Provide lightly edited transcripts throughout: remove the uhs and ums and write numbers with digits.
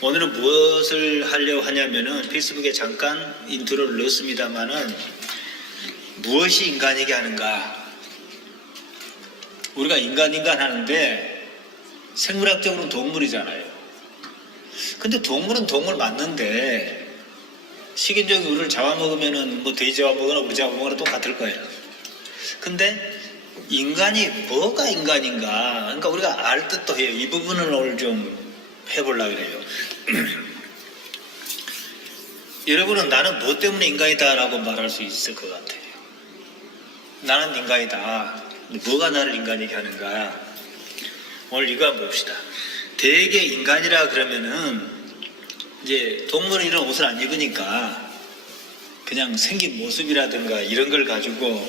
오늘은 무엇을 하려고 하냐면은 페이스북에 잠깐 인트로를 넣었습니다만은 무엇이 인간에게 하는가? 우리가 인간 하는데 생물학적으로는 동물이잖아요. 근데 동물은 동물 맞는데 식인종이 우리를 잡아먹으면은 뭐 돼지 잡아먹거나 우리 잡아먹거나 똑같을 거예요. 근데 인간이 뭐가 인간인가? 그러니까 우리가 알 듯도 해요. 이 부분을 오늘 좀 해보려고 그래요. 여러분은 나는 뭐 때문에 인간이다 라고 말할 수 있을 것 같아요. 나는 인간이다. 뭐가 나를 인간이게 하는가? 오늘 이거 한번 봅시다. 대개 인간이라 그러면은 이제 동물은 이런 옷을 안 입으니까 그냥 생긴 모습이라든가 이런 걸 가지고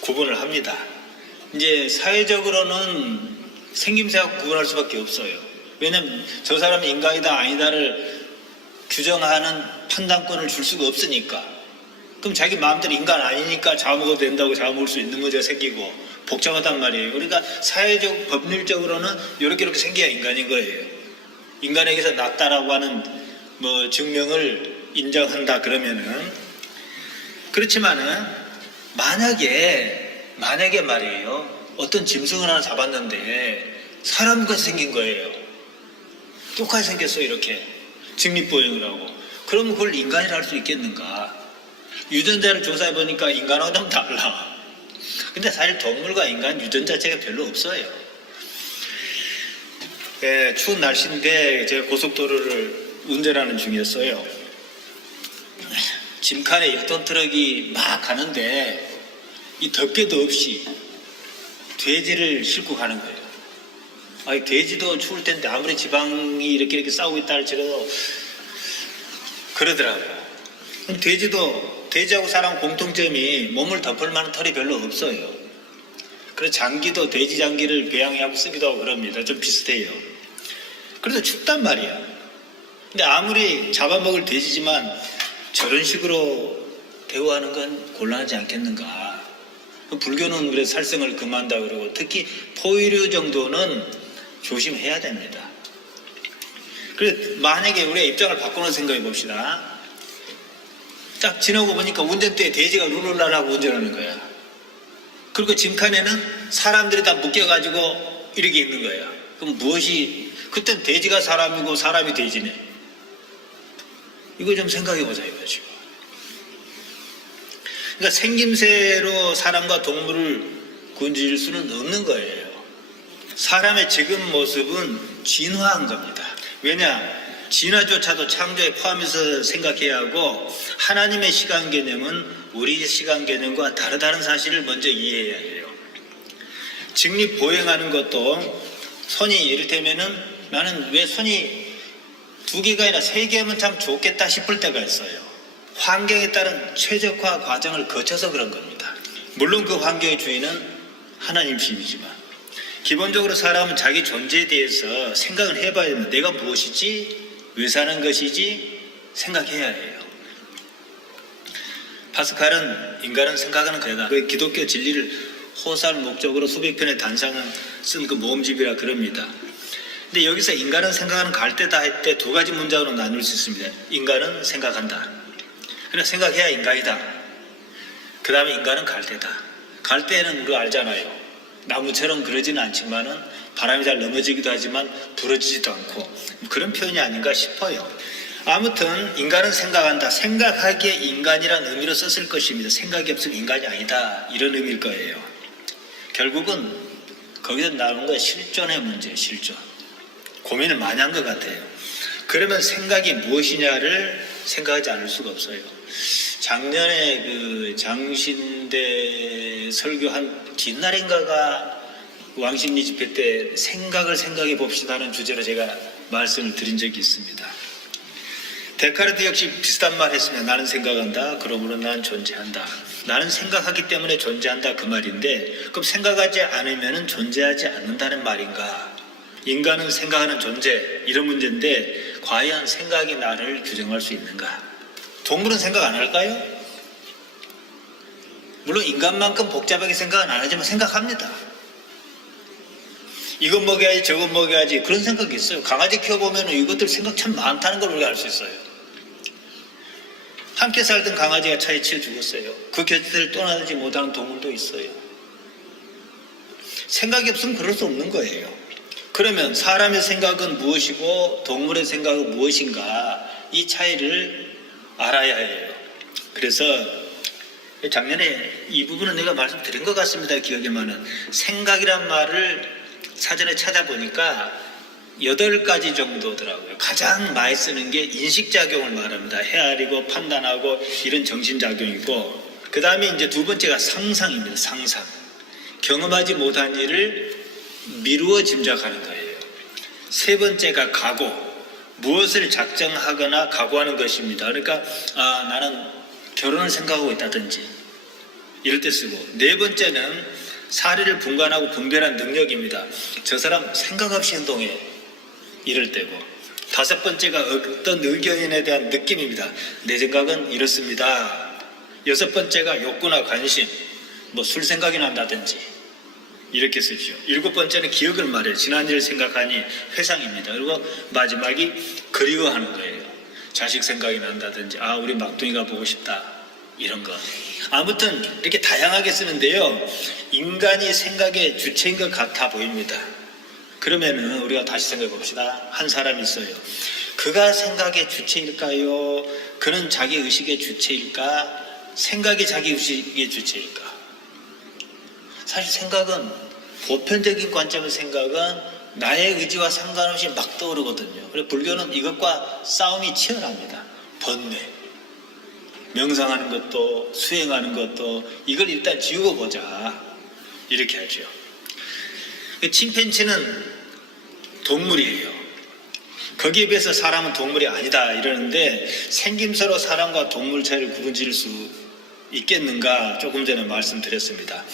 구분을 합니다. 이제 사회적으로는 생김새하고 구분할 수밖에 없어요. 왜냐면 저 사람이 인간이다 아니다를 규정하는 판단권을 줄 수가 없으니까. 그럼 자기 마음대로 인간 아니니까 잡아먹어도 된다고 잡아먹을 수 있는 문제가 생기고 복잡하단 말이에요. 그러니까 사회적 법률적으로는 이렇게 생겨야 인간인 거예요. 인간에게서 낫다라고 하는 뭐 증명을 인정한다 그러면은. 그렇지만은 만약에 말이에요. 어떤 짐승을 하나 잡았는데 사람같이 생긴 거예요. 똑같이 생겼어요. 이렇게 직립보행을 하고. 그러면 그걸 인간이라 할 수 있겠는가? 유전자를 조사해보니까 인간하고 좀 달라. 근데 사실 동물과 인간 유전자 자체가 별로 없어요. 추운 날씨인데 제가 고속도로를 운전하는 중이었어요. 짐칸에 1톤 트럭이 막 가는데 이 덮개도 없이 돼지를 싣고 가는 거예요. 아니, 돼지도 추울 텐데 아무리 지방이 이렇게 싸우고 있다 할지라도 그러더라고요. 돼지하고 사람 공통점이 몸을 덮을 만한 털이 별로 없어요. 그래서 장기도 돼지 장기를 배양해하고 쓰기도 하고 그럽니다. 좀 비슷해요. 그래서 춥단 말이야. 근데 아무리 잡아먹을 돼지지만 저런 식으로 대우하는 건 곤란하지 않겠는가. 불교는 그래서 살생을 금한다 그러고 특히 포유류 정도는 조심해야 됩니다. 그래서 만약에 우리가 입장을 바꾸는 생각해 봅시다. 딱 지나고 보니까 운전대에 돼지가 룰루랄하고 운전하는 거야. 그리고 짐칸에는 사람들이 다 묶여가지고 이렇게 있는 거야. 그럼 무엇이, 그땐 돼지가 사람이고 사람이 돼지네. 이거 좀 생각해 보자 이거죠. 그러니까 생김새로 사람과 동물을 구분지을 수는 없는 거예요. 사람의 지금 모습은 진화한 겁니다. 왜냐? 진화조차도 창조에 포함해서 생각해야 하고 하나님의 시간 개념은 우리 시간 개념과 다르다는 사실을 먼저 이해해야 해요. 직립보행하는 것도 손이 이를테면은 나는 왜 손이 2개가 아니라 3개면 참 좋겠다 싶을 때가 있어요. 환경에 따른 최적화 과정을 거쳐서 그런 겁니다. 물론 그 환경의 주인은 하나님이시지만 기본적으로 사람은 자기 존재에 대해서 생각을 해봐야 됩니다. 내가 무엇이지? 왜 사는 것이지? 생각해야 해요. 파스칼은 인간은 생각하는 거다. 그 기독교 진리를 호소할 목적으로 수백 편의 단상을 쓴 그 모음집이라 그럽니다. 근데 여기서 인간은 생각하는 갈대다 할 때 2가지 문장으로 나눌 수 있습니다. 인간은 생각한다. 그러니까 생각해야 인간이다. 그 다음에 인간은 갈대다. 갈대는 우리가 알잖아요. 나무처럼 그러지는 않지만은 바람이 잘 넘어지기도 하지만 부러지지도 않고 그런 표현이 아닌가 싶어요. 아무튼 인간은 생각한다. 생각하기에 인간이란 의미로 썼을 것입니다. 생각이 없으면 인간이 아니다. 이런 의미일 거예요. 결국은 거기서 나오는 건 실존의 문제예요. 실존. 고민을 많이 한 것 같아요. 그러면 생각이 무엇이냐를 생각하지 않을 수가 없어요. 작년에 그 장신대 설교한 뒷날인가가 왕십리 집회 때 생각을 생각해 봅시다는 주제로 제가 말씀을 드린 적이 있습니다. 데카르트 역시 비슷한 말 했습니다. 나는 생각한다. 그러므로 나는 존재한다. 나는 생각하기 때문에 존재한다 그 말인데 그럼 생각하지 않으면 존재하지 않는다는 말인가? 인간은 생각하는 존재 이런 문제인데 과연 생각이 나를 규정할 수 있는가? 동물은 생각 안 할까요? 물론 인간만큼 복잡하게 생각은 안 하지만 생각합니다. 이거 먹여야지 저거 먹여야지 그런 생각이 있어요. 강아지 키워보면 이것들 생각 참 많다는 걸 우리가 알 수 있어요. 함께 살던 강아지가 차에 치여 죽었어요. 그 곁을 떠나지 못하는 동물도 있어요. 생각이 없으면 그럴 수 없는 거예요. 그러면 사람의 생각은 무엇이고 동물의 생각은 무엇인가, 이 차이를 알아야 해요. 그래서 작년에 이 부분은 내가 말씀드린 것 같습니다. 기억에만은 생각이란 말을 사전에 찾아보니까 8가지 정도더라고요. 가장 많이 쓰는 게 인식작용을 말합니다. 헤아리고 판단하고 이런 정신작용이고, 그 다음에 이제 두 번째가 상상입니다. 상상. 경험하지 못한 일을 미루어 짐작하는 거예요. 세 번째가 각오. 무엇을 작정하거나 각오하는 것입니다. 그러니까 나는 결혼을 생각하고 있다든지 이럴 때 쓰고, 네 번째는 사례를 분간하고 분별한 능력입니다. 저 사람 생각 없이 행동해, 이럴 때고, 다섯 번째가 어떤 의견에 대한 느낌입니다. 내 생각은 이렇습니다. 여섯 번째가 욕구나 관심, 뭐 술 생각이 난다든지 이렇게 쓰죠. 일곱 번째는 기억을 말해요. 지난 일을 생각하니 회상입니다. 그리고 마지막이 그리워하는 거예요. 자식 생각이 난다든지 우리 막둥이가 보고 싶다, 이런 거. 아무튼 이렇게 다양하게 쓰는데요, 인간이 생각의 주체인 것 같아 보입니다. 그러면은 우리가 다시 생각해 봅시다. 한 사람이 있어요. 그가 생각의 주체일까요? 그는 자기 의식의 주체일까? 생각이 자기 의식의 주체일까? 사실 생각은, 보편적인 관점의 생각은 나의 의지와 상관없이 막 떠오르거든요. 그래서 불교는 이것과 싸움이 치열합니다. 번뇌. 명상하는 것도 수행하는 것도 이걸 일단 지우고 보자, 이렇게 하죠. 침팬지는 동물이에요. 거기에 비해서 사람은 동물이 아니다 이러는데, 생김새로 사람과 동물 차이를 구분지을 수 있겠는가 조금 전에 말씀드렸습니다.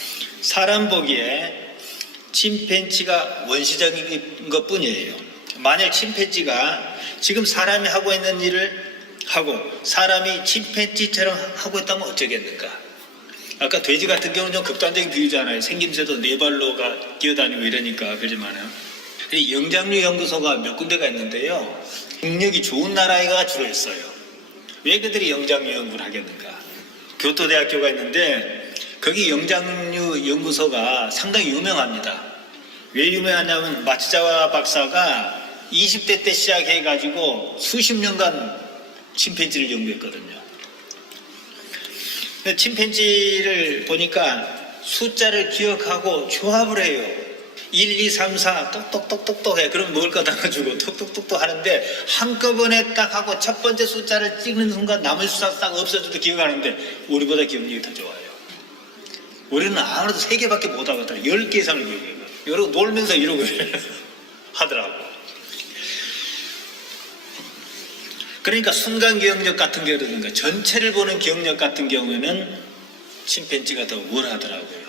사람 보기에 침팬지가 원시적인 것 뿐이에요. 만약 침팬지가 지금 사람이 하고 있는 일을 하고 사람이 침팬지처럼 하고 있다면 어쩌겠는가. 아까 돼지 같은 경우는 좀 극단적인 비유잖아요. 생김새도 네 발로가 뛰어다니고 이러니까. 그렇지만은 영장류 연구소가 몇 군데가 있는데요, 능력이 좋은 나라가 주로 있어요. 왜 그들이 영장류 연구를 하겠는가. 교토대학교가 있는데 거기 영장류 연구소가 상당히 유명합니다. 왜 유명하냐면 마츠자와 박사가 20대 때 시작해가지고 수십 년간 침팬지를 연구했거든요. 침팬지를 보니까 숫자를 기억하고 조합을 해요. 1, 2, 3, 4 똑똑똑똑똑 해. 그럼 먹을 거 담아주고 톡톡톡톡 하는데, 한꺼번에 딱 하고 첫 번째 숫자를 찍는 순간 나머지 숫자 딱 없어져도 기억하는데 우리보다 기억력이 더 좋아요. 우리는 아무래도 3개밖에 못 하거든요. 10개 이상을 기억해요. 이러고 놀면서 이러고 하더라고. 그러니까 순간 기억력 같은 경우라든가 전체를 보는 기억력 같은 경우에는 침팬지가 더 우월하더라고요.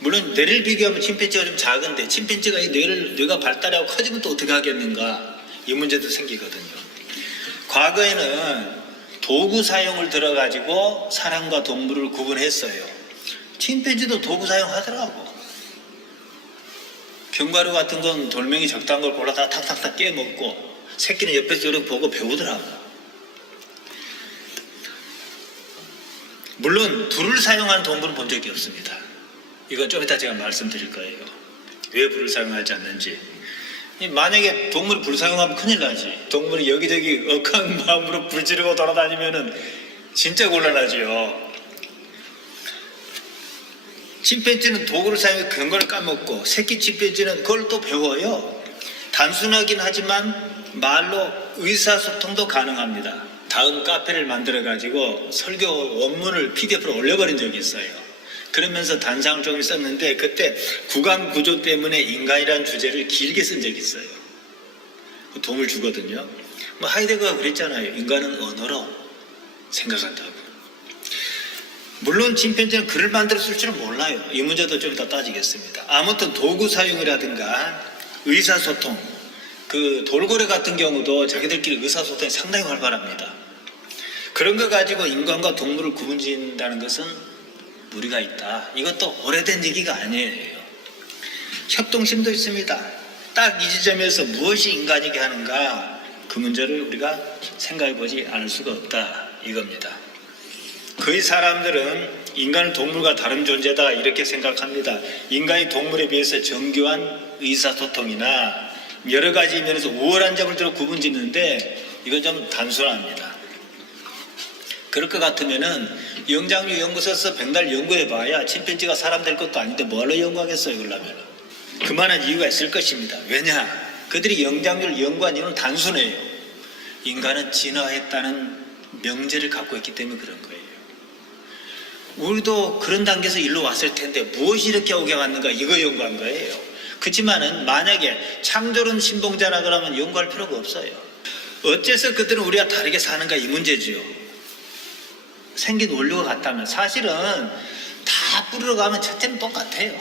물론 뇌를 비교하면 침팬지가 좀 작은데, 침팬지가 이 뇌가 발달하고 커지면 또 어떻게 하겠는가, 이 문제도 생기거든요. 과거에는 도구 사용을 들어가지고 사람과 동물을 구분했어요. 침팬지도 도구 사용하더라고. 견과류 같은 건 돌멩이 적당한 걸 골라다가 탁탁탁 깨먹고, 새끼는 옆에서 이렇게 보고 배우더라고. 물론 불을 사용하는 동물은 본 적이 없습니다. 이건 좀 이따 제가 말씀드릴 거예요. 왜 불을 사용하지 않는지. 만약에 동물이 불을 사용하면 큰일 나지. 동물이 여기저기 억한 마음으로 불 지르고 돌아다니면은 진짜 곤란하지요. 침팬지는 도구를 사용해 근거를 까먹고, 새끼 침팬지는 그걸 또 배워요. 단순하긴 하지만 말로 의사소통도 가능합니다. 다음 카페를 만들어가지고 설교 원문을 PDF로 올려버린 적이 있어요. 그러면서 단상을 조금 썼는데, 그때 구강 구조 때문에 인간이라는 주제를 길게 쓴 적이 있어요. 도움을 주거든요. 하이데거가 그랬잖아요. 인간은 언어로 생각한다고. 물론 침팬지는 글을 만들어 쓸 줄은 몰라요. 이 문제도 좀 이따 따지겠습니다. 아무튼 도구 사용이라든가 의사소통, 그 돌고래 같은 경우도 자기들끼리 의사소통이 상당히 활발합니다. 그런 거 가지고 인간과 동물을 구분짓는다는 것은 무리가 있다. 이것도 오래된 얘기가 아니에요. 협동심도 있습니다. 딱 이 지점에서 무엇이 인간이게 하는가, 그 문제를 우리가 생각해보지 않을 수가 없다, 이겁니다. 거의 사람들은 인간은 동물과 다른 존재다 이렇게 생각합니다. 인간이 동물에 비해서 정교한 의사소통이나 여러 가지 면에서 우월한 점을 들어 구분짓는데 이건 좀 단순합니다. 그럴 것 같으면은 영장류 연구소에서 백날 연구해봐야 침팬지가 사람 될 것도 아닌데 뭐하러 연구하겠어요, 그러려면. 그만한 이유가 있을 것입니다. 왜냐? 그들이 영장류를 연구한 이유는 단순해요. 인간은 진화했다는 명제를 갖고 있기 때문에 그런 거예요. 우리도 그런 단계에서 일로 왔을 텐데 무엇이 이렇게 오게 왔는가, 이거 연구한 거예요. 그렇지만은 만약에 창조론 신봉자라 그러면 연구할 필요가 없어요. 어째서 그들은 우리가 다르게 사는가, 이 문제지요. 생긴 원료가 같다면 사실은 다 뿌리러 가면 첫째는 똑같아요.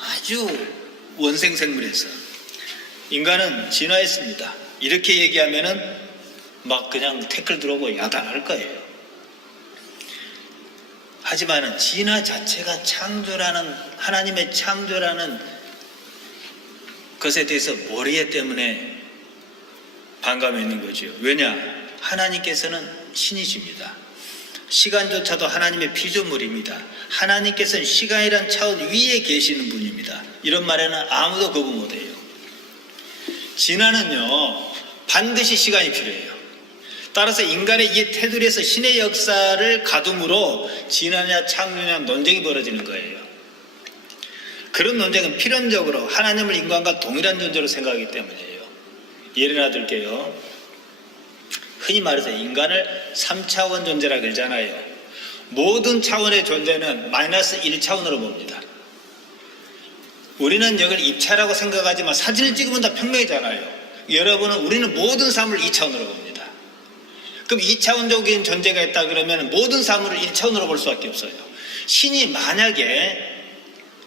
아주 원생생물에서 인간은 진화했습니다. 이렇게 얘기하면은 막 그냥 태클 들어오고 야단할 거예요. 하지만은 진화 자체가 창조라는, 하나님의 창조라는 것에 대해서 모르기 때문에 반감이 있는 거죠. 왜냐? 하나님께서는 신이십니다. 시간조차도 하나님의 피조물입니다. 하나님께서는 시간이란 차원 위에 계시는 분입니다. 이런 말에는 아무도 거부 못해요. 진화는요, 반드시 시간이 필요해요. 따라서 인간의 이 테두리에서 신의 역사를 가둠으로 진화냐 창조냐 논쟁이 벌어지는 거예요. 그런 논쟁은 필연적으로 하나님을 인간과 동일한 존재로 생각하기 때문이에요. 예를 하나 들게요. 흔히 말해서 인간을 3차원 존재라 그러잖아요. 모든 차원의 존재는 마이너스 1차원으로 봅니다. 우리는 이걸 입체라고 생각하지만 사진을 찍으면 다 평면이잖아요. 여러분은, 우리는 모든 사물을 2차원으로 봅니다. 그럼 2차원적인 존재가 있다 그러면 모든 사물을 1차원으로 볼 수밖에 없어요. 신이 만약에,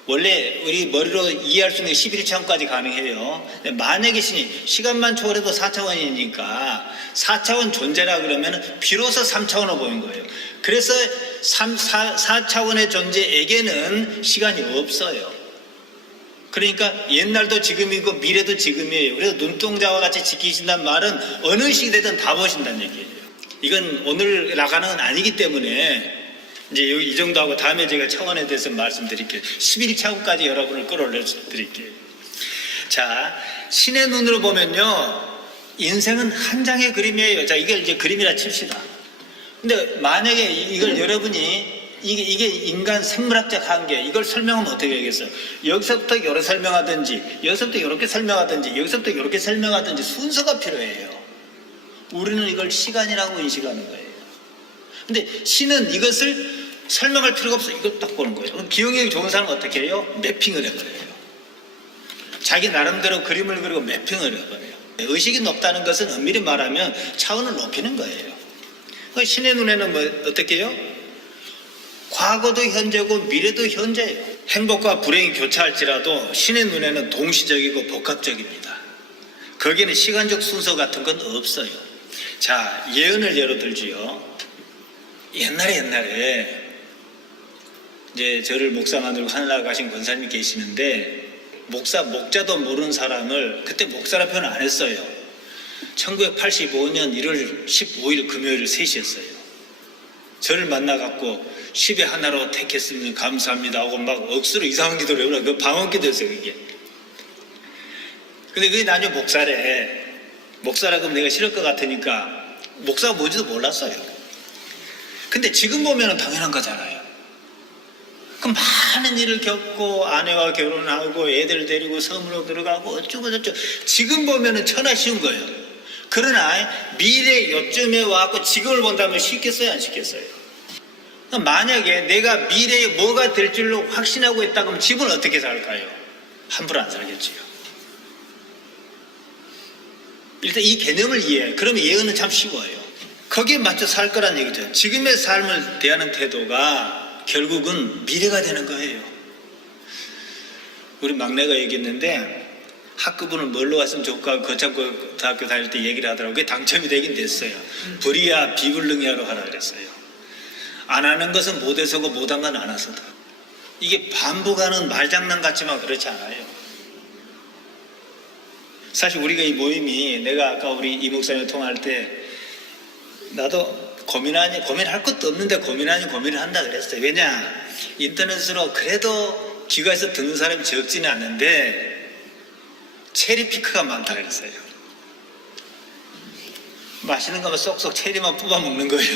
원래 우리 머리로 이해할 수 있는 게 11차원까지 가능해요. 만약에 신이 시간만 초월해도 4차원이니까 4차원 존재라 그러면 비로소 3차원으로 보인 거예요. 그래서 4차원의 존재에게는 시간이 없어요. 그러니까 옛날도 지금이고 미래도 지금이에요. 그래서 눈동자와 같이 지키신다는 말은 어느 시대든 다 보신다는 얘기예요. 이건 오늘 나가는 건 아니기 때문에 이제 이 정도 하고 다음에 제가 차원에 대해서 말씀드릴게요. 11차원까지 여러분을 끌어올려 드릴게요. 자, 신의 눈으로 보면요, 인생은 한 장의 그림이에요. 자, 이걸 이제 그림이라 칩시다. 근데 만약에 이걸 여러분이 이게 인간 생물학적 한계, 이걸 설명하면 어떻게 하겠어요? 여기서부터 이렇게 설명하든지, 여기서부터 이렇게 설명하든지, 여기서부터 이렇게 설명하든지 순서가 필요해요. 우리는 이걸 시간이라고 인식하는 거예요. 근데 신은 이것을 설명할 필요가 없어. 이걸 딱 보는 거예요. 기억력이 좋은 사람은 어떻게 해요? 매핑을 해버려요. 자기 나름대로 그림을 그리고 매핑을 해버려요. 의식이 높다는 것은 엄밀히 말하면 차원을 높이는 거예요. 신의 눈에는 뭐 어떻게 해요? 과거도 현재고 미래도 현재예요. 행복과 불행이 교차할지라도 신의 눈에는 동시적이고 복합적입니다. 거기는 시간적 순서 같은 건 없어요. 자, 예언을 예로 들지요. 옛날에 이제 저를 목사 만들고 하늘나라 가신 권사님이 계시는데, 목자도 모르는 사람을, 그때 목사라 표현 안 했어요. 1985년 1월 15일 금요일 3시였어요. 저를 만나갖고 10의 하나로 택했으면 감사합니다 하고 막 억수로 이상한 기도를 해요. 그 방언기도였어요, 그게. 근데 그게 나중에 목사래. 목사라고 하면 내가 싫을 것 같으니까 목사가 뭔지도 몰랐어요. 근데 지금 보면 당연한 거잖아요. 그 많은 일을 겪고 아내와 결혼하고 애들 데리고 섬으로 들어가고 어쩌고 저쩌고 지금 보면 천하 쉬운 거예요. 그러나 미래 요쯤에 와서 지금을 본다면 쉽겠어요, 안 쉽겠어요? 만약에 내가 미래에 뭐가 될 줄로 확신하고 있다 그러면 지금은 어떻게 살까요? 함부로 안 살겠지요. 일단 이 개념을 이해해요. 그러면 예언은 참 쉬워요. 거기에 맞춰 살 거란 얘기죠. 지금의 삶을 대하는 태도가 결국은 미래가 되는 거예요. 우리 막내가 얘기했는데 학급분을 뭘로 갔으면 좋을까 거창고 대학교 다닐 때 얘기를 하더라고요. 그게 당첨이 되긴 됐어요. 불이야 비불능이야로 하라 그랬어요. 안 하는 것은 못해서고 못한 건 안 해서다. 이게 반복하는 말장난 같지만 그렇지 않아요. 사실 우리가 이 모임이 내가 아까 우리 이 목사님 통화할 때 나도 고민할 것도 없는데 고민을 한다 그랬어요. 왜냐? 인터넷으로 그래도 기가에서 듣는 사람이 적지는 않는데 체리피크가 많다 그랬어요. 맛있는 거면 쏙쏙 체리만 뽑아 먹는 거예요.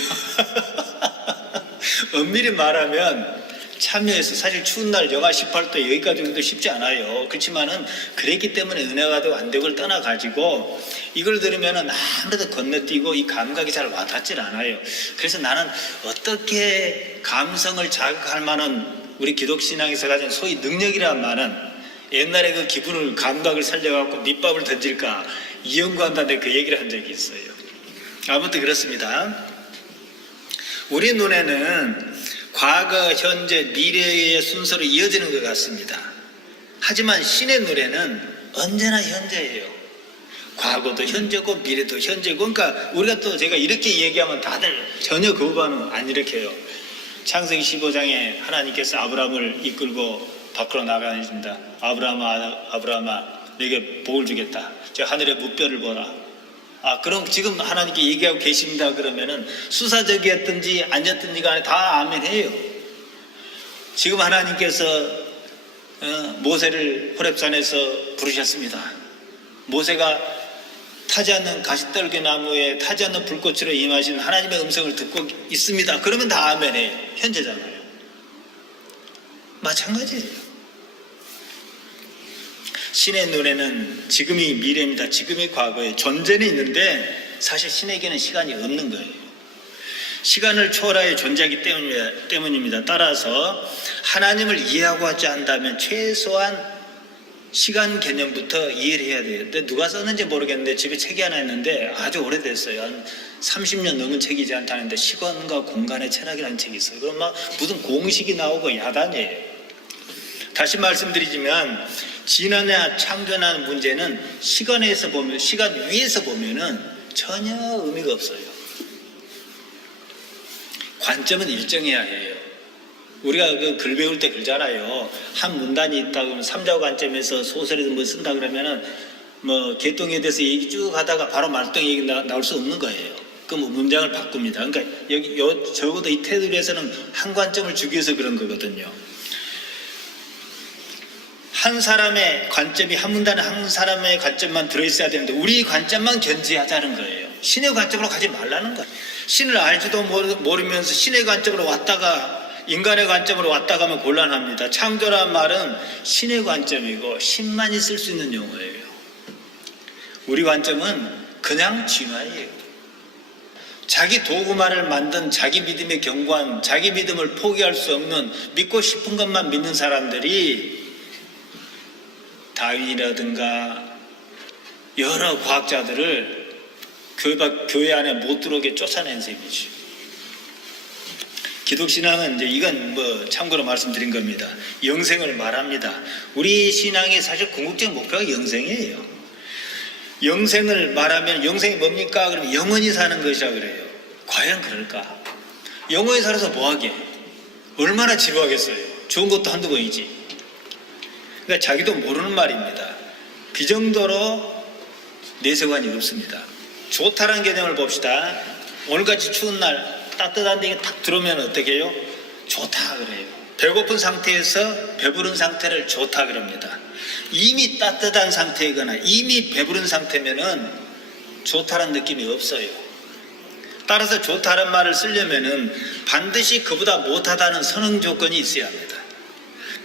엄밀히 말하면 참여해서 사실 추운 날 영하 18도 여기까지 오기도 쉽지 않아요. 그렇지만은 그랬기 때문에 은혜가 되고 안 되고를 떠나가지고 이걸 들으면은 아무래도 건너뛰고 이 감각이 잘 와닿질 않아요. 그래서 나는 어떻게 감성을 자극할 만한 우리 기독신앙에서 가진 소위 능력이란 말은 옛날에 그 기분을 감각을 살려갖고 밑밥을 던질까 이 연구한다는데 그 얘기를 한 적이 있어요. 아무튼 그렇습니다. 우리 눈에는 과거, 현재, 미래의 순서로 이어지는 것 같습니다. 하지만 신의 눈에는 언제나 현재예요. 과거도 현재고 미래도 현재고. 그러니까 우리가 또 제가 이렇게 얘기하면 다들 전혀 그 반응 안 일으켜요. 창세기 15장에 하나님께서 아브라함을 이끌고 밖으로 나가십니다. 아브라함아 내게 복을 주겠다. 저 하늘의 무뼈를 보라. 그럼 지금 하나님께 얘기하고 계십니다. 그러면은 수사적이었든지 아니었든지 간에 다 아멘해요. 지금 하나님께서 모세를 호렙산에서 부르셨습니다. 모세가 타지 않는 가시떨기 나무에 타지 않는 불꽃으로 임하신 하나님의 음성을 듣고 있습니다. 그러면 다 아멘해요. 현재잖아요. 마찬가지예요. 신의 눈에는 지금이 미래입니다. 지금이 과거에 존재는 있는데 사실 신에게는 시간이 없는 거예요. 시간을 초월하여 존재하기 때문입니다. 따라서 하나님을 이해하고 하지 않다면 최소한 시간 개념부터 이해를 해야 돼요. 근데 누가 썼는지 모르겠는데 집에 책이 하나 있는데 아주 오래됐어요. 한 30년 넘은 책이지 않다는데 시간과 공간의 철학이라는 책이 있어요. 그럼 막 무슨 공식이 나오고 야단이에요. 다시 말씀드리지만 진화나 창조나 문제는 시간 위에서 보면은 전혀 의미가 없어요. 관점은 일정해야 해요. 우리가 그 글 배울 때 그러잖아요. 한 문단이 있다 그러면 삼자 관점에서 소설에서 뭐 쓴다 그러면은 뭐 개똥에 대해서 얘기 쭉 하다가 바로 말똥 얘기 나올 수 없는 거예요. 그 뭐 문장을 바꿉니다. 그러니까 적어도 이 테두리에서는 한 관점을 주기 위해서 그런 거거든요. 한 사람의 관점이 한 문단에 한 사람의 관점만 들어있어야 되는데 우리 관점만 견지하자는 거예요. 신의 관점으로 가지 말라는 거예요. 신을 알지도 모르면서 신의 관점으로 왔다가 인간의 관점으로 왔다 가면 곤란합니다. 창조란 말은 신의 관점이고 신만이 쓸 수 있는 용어예요. 우리 관점은 그냥 진화예요. 자기 도구만을 만든 자기 믿음의 견고한 자기 믿음을 포기할 수 없는 믿고 싶은 것만 믿는 사람들이 다윈이라든가 여러 과학자들을 교회 안에 못 들어오게 쫓아낸 셈이죠. 기독신앙은 이제 이건 뭐 참고로 말씀드린 겁니다. 영생을 말합니다. 우리 신앙의 사실 궁극적 목표가 영생이에요. 영생을 말하면 영생이 뭡니까? 그러면 영원히 사는 것이라 그래요. 과연 그럴까? 영원히 살아서 뭐하게? 얼마나 지루하겠어요. 좋은 것도 한두 번이지. 그러니까 자기도 모르는 말입니다. 그 정도로 내세관이 없습니다. 좋다라는 개념을 봅시다. 오늘같이 추운 날 따뜻한 데 탁 들어오면 어떻게 해요? 좋다 그래요. 배고픈 상태에서 배부른 상태를 좋다 그럽니다. 이미 따뜻한 상태이거나 이미 배부른 상태면은 좋다라는 느낌이 없어요. 따라서 좋다는 말을 쓰려면은 반드시 그보다 못하다는 선행 조건이 있어야 합니다.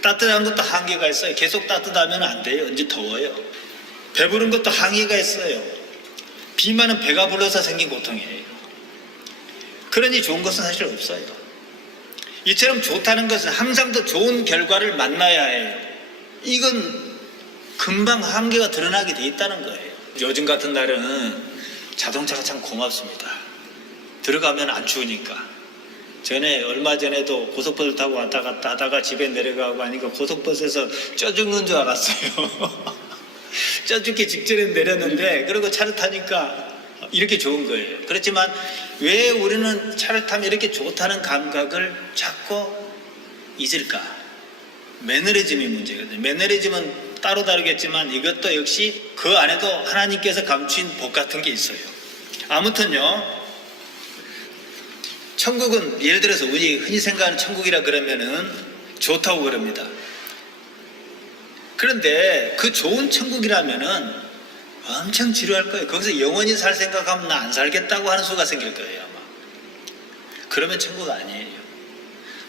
따뜻한 것도 한계가 있어요. 계속 따뜻하면 안 돼요. 언제 더워요. 배부른 것도 한계가 있어요. 비만은 배가 불러서 생긴 고통이에요. 그러니 좋은 것은 사실 없어요. 이처럼 좋다는 것은 항상 더 좋은 결과를 만나야 해요. 이건 금방 한계가 드러나게 돼 있다는 거예요. 요즘 같은 날은 자동차가 참 고맙습니다. 들어가면 안 추우니까. 얼마 전에도 고속버스 타고 왔다 갔다 하다가 집에 내려가고 하니까 고속버스에서 쪄 죽는 줄 알았어요. 쪄 죽기 직전에 내렸는데 그리고 차를 타니까 이렇게 좋은 거예요. 그렇지만 왜 우리는 차를 타면 이렇게 좋다는 감각을 자꾸 잊을까? 매너리즘이 문제거든요. 매너리즘은 따로 다르겠지만 이것도 역시 그 안에도 하나님께서 감추인 복 같은 게 있어요. 아무튼요, 천국은 예를 들어서 우리 흔히 생각하는 천국이라 그러면은 좋다고 그럽니다. 그런데 그 좋은 천국이라면은 엄청 지루할 거예요. 거기서 영원히 살 생각하면 나 안 살겠다고 하는 수가 생길 거예요, 아마. 그러면 천국 아니에요.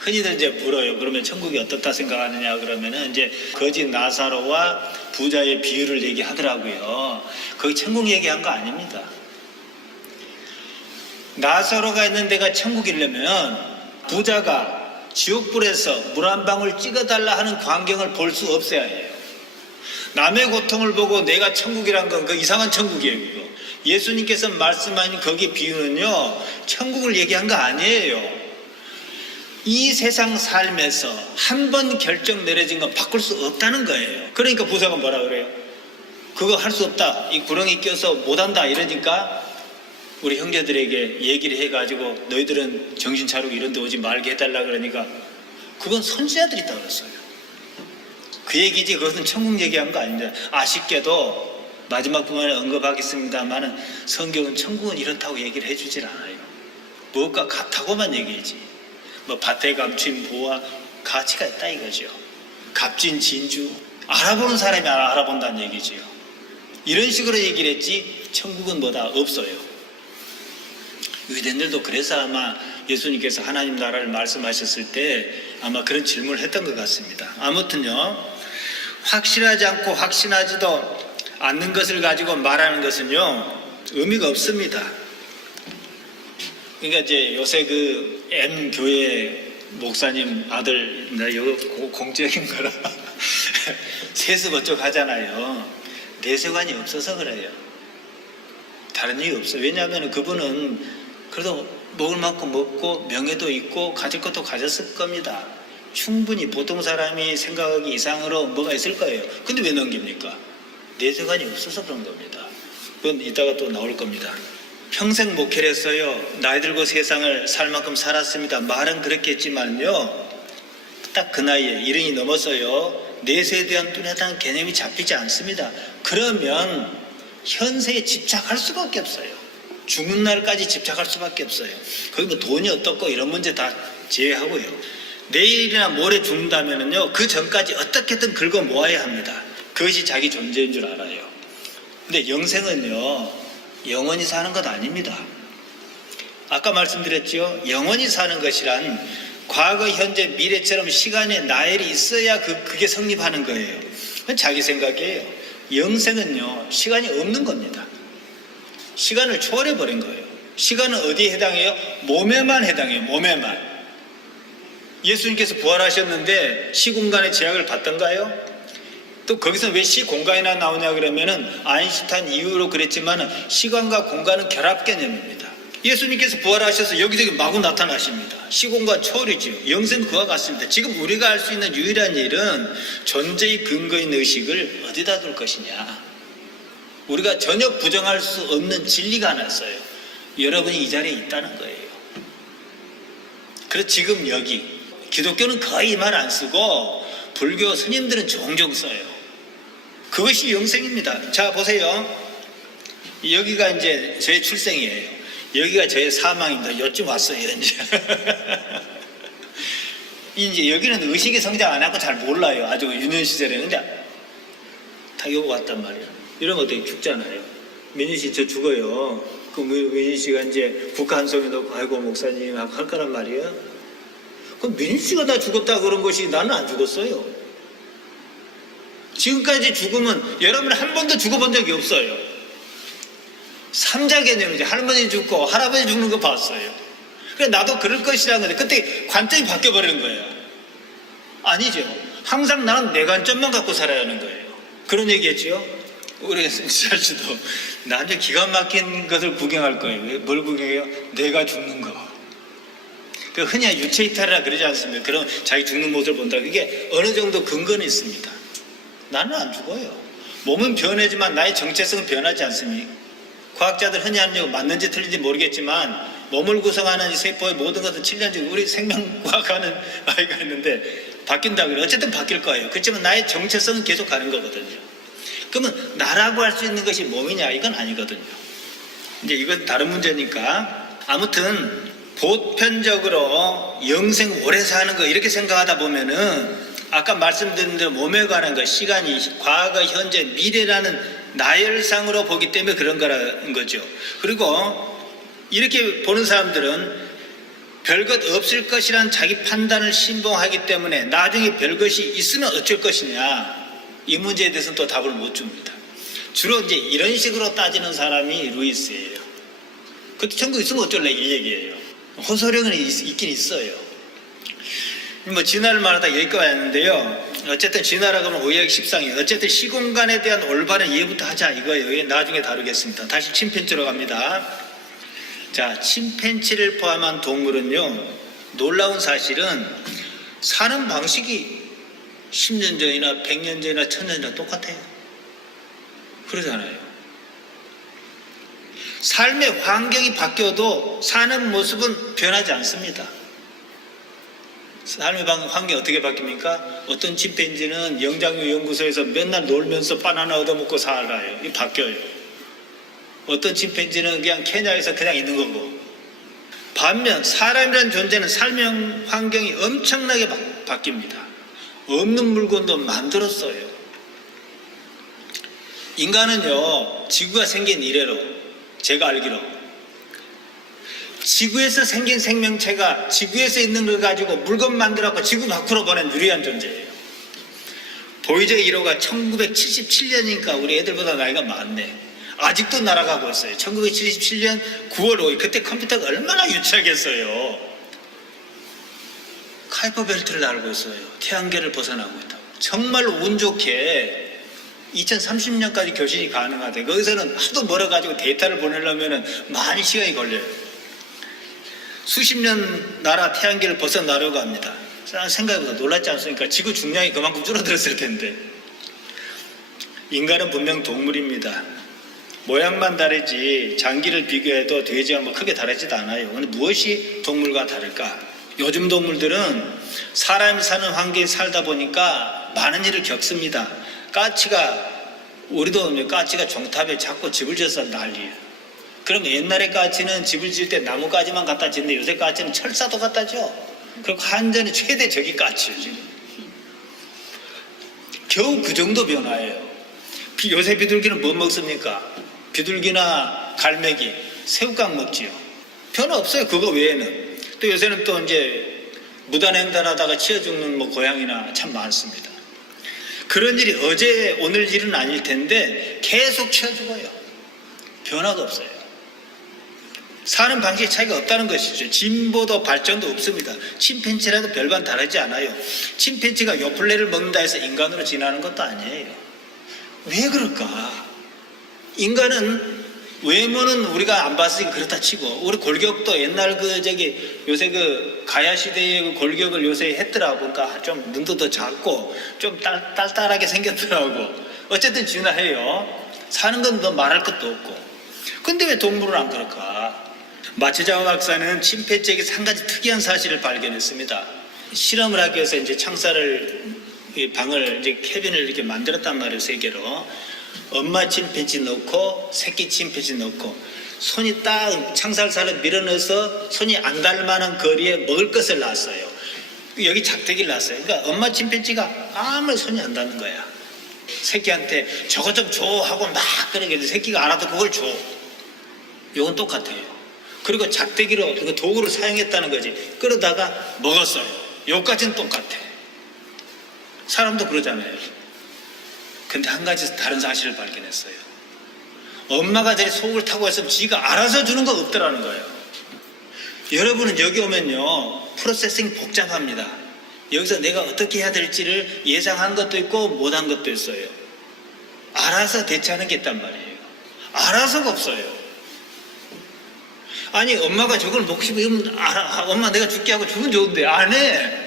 흔히들 이제 물어요. 그러면 천국이 어떻다 생각하느냐 그러면은 이제 거지 나사로와 부자의 비유를 얘기하더라고요. 거기 천국 얘기한 거 아닙니다. 나사로가 있는 데가 천국이려면 부자가 지옥불에서 물 한 방울 찍어달라 하는 광경을 볼 수 없어야 해요. 남의 고통을 보고 내가 천국이란 건 그 이상한 천국이에요. 이거. 예수님께서 말씀하신 거기 비유는요, 천국을 얘기한 거 아니에요. 이 세상 삶에서 한 번 결정 내려진 건 바꿀 수 없다는 거예요. 그러니까 부자가 뭐라 그래요? 그거 할 수 없다, 이 구렁이 껴서 못한다 이러니까 우리 형제들에게 얘기를 해가지고 너희들은 정신 차리고 이런 데 오지 말게 해달라 그러니까 그건 선지자들이 있다고 그랬어요. 그 얘기지 그것은 천국 얘기한 거 아닙니다. 아쉽게도 마지막 부분에 언급하겠습니다만 성경은 천국은 이렇다고 얘기를 해주질 않아요. 무엇과 같다고만 얘기하지. 뭐 밭에 감춘 보화 가치가 있다 이거죠. 값진 진주 알아보는 사람이 알아본다는 얘기죠. 이런 식으로 얘기를 했지 천국은 뭐다 없어요. 유대인들도 그래서 아마 예수님께서 하나님 나라를 말씀하셨을 때 아마 그런 질문을 했던 것 같습니다. 아무튼요, 확실하지 않고 확신하지도 않는 것을 가지고 말하는 것은요 의미가 없습니다. 그러니까 이제 요새 그 M 교회 목사님 아들, 나 이거 공적인 거라 세습 어쩌고 하잖아요. 내세관이 없어서 그래요. 다른 이유 없어요. 왜냐하면 그분은 그래도 먹을 만큼 먹고 명예도 있고 가질 것도 가졌을 겁니다. 충분히 보통 사람이 생각하기 이상으로 뭐가 있을 거예요. 근데 왜 넘깁니까? 내세관이 없어서 그런 겁니다. 그건 이따가 또 나올 겁니다. 평생 목회를 했어요. 나이 들고 세상을 살 만큼 살았습니다. 말은 그랬겠지만요, 딱 그 나이에 70이 넘었어요. 내세에 대한 뚜렷한 개념이 잡히지 않습니다. 그러면 현세에 집착할 수밖에 없어요. 죽는 날까지 집착할 수밖에 없어요. 거기 뭐 돈이 어떻고 이런 문제 다 제외하고요. 내일이나 모레 죽는다면요, 그 전까지 어떻게든 긁어 모아야 합니다. 그것이 자기 존재인 줄 알아요. 근데 영생은요, 영원히 사는 것 아닙니다. 아까 말씀드렸죠. 영원히 사는 것이란 과거, 현재, 미래처럼 시간의 나열이 있어야 그게 성립하는 거예요. 그건 자기 생각이에요. 영생은요, 시간이 없는 겁니다. 시간을 초월해버린 거예요. 시간은 어디에 해당해요? 몸에만 해당해요. 몸에만. 예수님께서 부활하셨는데 시공간의 제약을 받던가요? 또 거기서 왜 시공간이나 나오냐 그러면은 아인슈타인 이후로 그랬지만 시간과 공간은 결합 개념입니다. 예수님께서 부활하셔서 여기저기 마구 나타나십니다. 시공간 초월이죠. 영생 그와 같습니다. 지금 우리가 할 수 있는 유일한 일은 존재의 근거인 의식을 어디다 둘 것이냐. 우리가 전혀 부정할 수 없는 진리가 하나 있어요. 여러분이 이 자리에 있다는 거예요. 그래서 지금 여기 기독교는 거의 말 안 쓰고 불교 스님들은 종종 써요. 그것이 영생입니다. 자, 보세요. 여기가 이제 저의 출생이에요. 여기가 저의 사망입니다. 요쯤 왔어요, 이제. 이제 여기는 의식이 성장 안 하고 잘 몰라요. 아주 유년 시절에. 근데 다 여기 왔단 말이에요. 이러면 어떻게 죽잖아요. 민희 씨, 저 죽어요. 그 민희 씨가 이제 국가 한 송이 넣고, 아이고, 목사님 하고 할 거란 말이에요. 그럼 민희 씨가 다 죽었다 그런 것이 나는 안 죽었어요. 지금까지 죽으면 여러분 한 번도 죽어본 적이 없어요. 삼자 개념이죠. 할머니 죽고 할아버지 죽는 거 봤어요. 그래 나도 그럴 것이라는 건데 그때 관점이 바뀌어버리는 거예요. 아니죠. 항상 나는 내 관점만 갖고 살아야 하는 거예요. 그런 얘기했죠. 우리 승철 씨도 나중에 기가 막힌 것을 구경할 거예요. 뭘 구경해요? 내가 죽는 거. 그 흔히 유체이탈이라 그러지 않습니까? 그런 자기 죽는 모습을 본다. 그게 어느 정도 근거는 있습니다. 나는 안 죽어요. 몸은 변하지만 나의 정체성은 변하지 않습니까? 과학자들 흔히 하는 얘기 맞는지 틀린지 모르겠지만 몸을 구성하는 이 세포의 모든 것은 7년 중 우리 생명과학하는 아이가 있는데 바뀐다 그래. 어쨌든 바뀔 거예요. 그렇지만 나의 정체성은 계속 가는 거거든요. 그러면 나라고 할 수 있는 것이 몸이냐? 이건 아니거든요. 이제 이건 다른 문제니까. 아무튼 보편적으로 영생 오래 사는 거 이렇게 생각하다 보면은 아까 말씀드린 대로 몸에 관한 것, 시간이 과거, 현재, 미래라는 나열상으로 보기 때문에 그런 거라는 거죠. 그리고 이렇게 보는 사람들은 별것 없을 것이란 자기 판단을 신봉하기 때문에 나중에 별것이 있으면 어쩔 것이냐, 이 문제에 대해서는 또 답을 못 줍니다. 주로 이제 이런 식으로 따지는 사람이 루이스예요. 그때 천국 있으면 어쩔래, 이 얘기예요. 호소력은 있긴 있어요. 뭐 진화를 말하다 여기까지 왔는데요. 어쨌든 진화라고 하면 오해하기 십상이에요. 어쨌든 시공간에 대한 올바른 이해부터 하자 이거예요. 나중에 다루겠습니다. 다시 침팬지로 갑니다. 자, 침팬지를 포함한 동물은요, 놀라운 사실은 사는 방식이 10년 전이나 100년 전이나 1000년 전이나 똑같아요. 그러잖아요. 삶의 환경이 바뀌어도 사는 모습은 변하지 않습니다. 삶의 환경이 어떻게 바뀝니까? 어떤 침팬지는 영장류 연구소에서 맨날 놀면서 바나나 얻어먹고 살아요. 이게 바뀌어요. 어떤 침팬지는 그냥 케냐에서 그냥 있는 거고. 반면 사람이라는 존재는 삶의 환경이 엄청나게 바뀝니다. 없는 물건도 만들었어요. 인간은요, 지구가 생긴 이래로 제가 알기로 지구에서 생긴 생명체가 지구에서 있는 걸 가지고 물건 만들어갖고 지구 밖으로 보낸 유리한 존재예요. 보이저 1호가 1977년이니까 우리 애들보다 나이가 많네. 아직도 날아가고 있어요. 1977년 9월 5일. 그때 컴퓨터가 얼마나 유치하겠어요. 카이퍼 벨트를 날고 있어요. 태양계를 벗어나고 있다고. 정말 운 좋게 2030년까지 교신이 가능하대. 거기서는 하도 멀어가지고 데이터를 보내려면 많이 시간이 걸려요. 수십 년 나라 태양계를 벗어나려고 합니다. 생각보다 놀랍지 않습니까? 지구 중량이 그만큼 줄어들었을 텐데. 인간은 분명 동물입니다. 모양만 다르지 장기를 비교해도 돼지와 뭐 크게 다르지도 않아요. 근데 무엇이 동물과 다를까? 요즘 동물들은 사람이 사는 환경에 살다 보니까 많은 일을 겪습니다. 우리도 까치가 종탑에 자꾸 집을 지어서 난리예요. 그럼 옛날에 까치는 집을 지을 때 나무가지만 갖다 짓는데 요새 까치는 철사도 갖다 줘. 그리고 한전의 최대 적이 까치예요, 지금. 겨우 그 정도 변화예요. 요새 비둘기는 뭐 먹습니까? 비둘기나 갈매기, 새우깡 먹지요. 변화 없어요, 그거 외에는. 또 요새는 또 이제 무단횡단하다가 치여 죽는 뭐 고양이나 참 많습니다. 그런 일이 어제 오늘 일은 아닐 텐데 계속 치여 죽어요. 변화가 없어요. 사는 방식의 차이가 없다는 것이죠. 진보도 발전도 없습니다. 침팬지라도 별반 다르지 않아요. 침팬지가 요플레를 먹는다 해서 인간으로 진화하는 것도 아니에요. 왜 그럴까? 인간은 외모는 우리가 안 봤으니까 그렇다 치고, 우리 골격도 옛날 요새 가야 시대의 골격을 요새 했더라고. 그러니까 좀 눈도 더 작고 좀 딸딸하게 생겼더라고. 어쨌든 진화해요. 사는 건 더 말할 것도 없고. 근데 왜 동물은 안 그럴까? 마츠자와 박사는 침팬지에게 한 가지 특이한 사실을 발견했습니다. 실험을 하기 위해서 이제 방을 이제 캐빈을 이렇게 만들었단 말이에요, 세 개로. 엄마 침팬지 넣고 새끼 침팬지 넣고 손이 딱 창살살을 밀어넣어서 손이 안 닿을 만한 거리에 먹을 것을 놨어요. 여기 작대기를 놨어요. 그러니까 엄마 침팬지가 아무 손이 안 닿는 거야. 새끼한테 저거 좀 줘 하고 막 그러는데 새끼가 알아도 그걸 줘. 이건 똑같아요. 그리고 작대기로 그 도구를 사용했다는 거지. 그러다가 먹었어요. 요까지는 똑같아. 사람도 그러잖아요. 근데 한 가지 다른 사실을 발견했어요. 엄마가 저리 속을 타고 했으면 지가 알아서 주는 거 없더라는 거예요. 여러분은 여기 오면요, 프로세싱 복잡합니다. 여기서 내가 어떻게 해야 될지를 예상한 것도 있고 못한 것도 있어요. 알아서 대처하는 게 있단 말이에요. 알아서가 없어요. 아니, 엄마가 저걸 먹고 싶으면 엄마 내가 줄게 하고 주면 좋은데 안 해.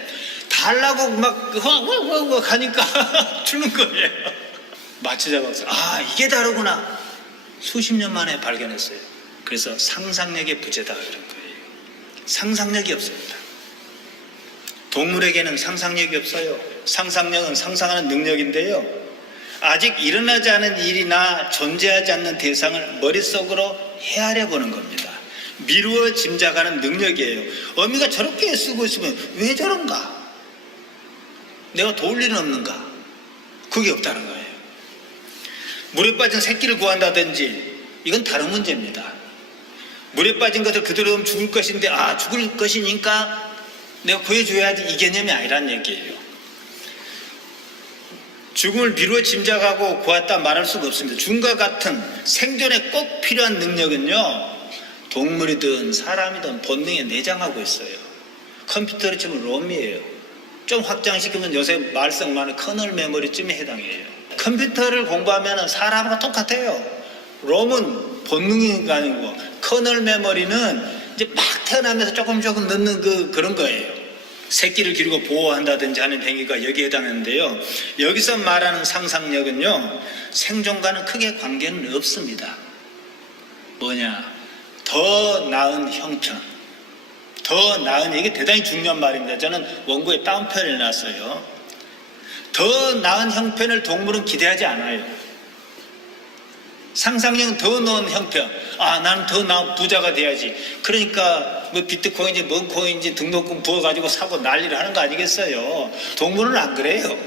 달라고 막 하니까 주는 거예요. 마츠자 박사, 이게 다르구나. 수십 년 만에 발견했어요. 그래서 상상력의 부재다 그런 거예요. 상상력이 없습니다. 동물에게는 상상력이 없어요. 상상력은 상상하는 능력인데요. 아직 일어나지 않은 일이나 존재하지 않는 대상을 머릿속으로 헤아려 보는 겁니다. 미루어 짐작하는 능력이에요. 어미가 저렇게 쓰고 있으면 왜 저런가? 내가 도울 일은 없는가? 그게 없다는 거예요. 물에 빠진 새끼를 구한다든지 이건 다른 문제입니다. 물에 빠진 것을 그대로 두면 죽을 것인데 죽을 것이니까 내가 구해줘야지, 이 개념이 아니란 얘기예요. 죽음을 미루어 짐작하고 구했다 말할 수가 없습니다. 죽음과 같은 생존에 꼭 필요한 능력은요, 동물이든 사람이든 본능에 내장하고 있어요. 컴퓨터로 치면 롬이에요. 좀 확장시키면 요새 말썽 많은 커널 메모리쯤에 해당해요. 컴퓨터를 공부하면 사람과 똑같아요. 롬은 본능이 아니고 커널 메모리는 이제 막 태어나면서 조금 넣는 그런 거예요. 새끼를 기르고 보호한다든지 하는 행위가 여기에 해당하는데요. 여기서 말하는 상상력은요, 생존과는 크게 관계는 없습니다. 뭐냐? 더 나은 형편, 더 나은, 이게 대단히 중요한 말입니다. 저는 원고에 다운표를 놨어요. 더 나은 형편을 동물은 기대하지 않아요. 상상력은 더 나은 형편, 나는 더 나은 부자가 돼야지. 그러니까 뭐 비트코인인지 뭔 코인인지 등록금 부어가지고 사고 난리를 하는 거 아니겠어요. 동물은 안 그래요.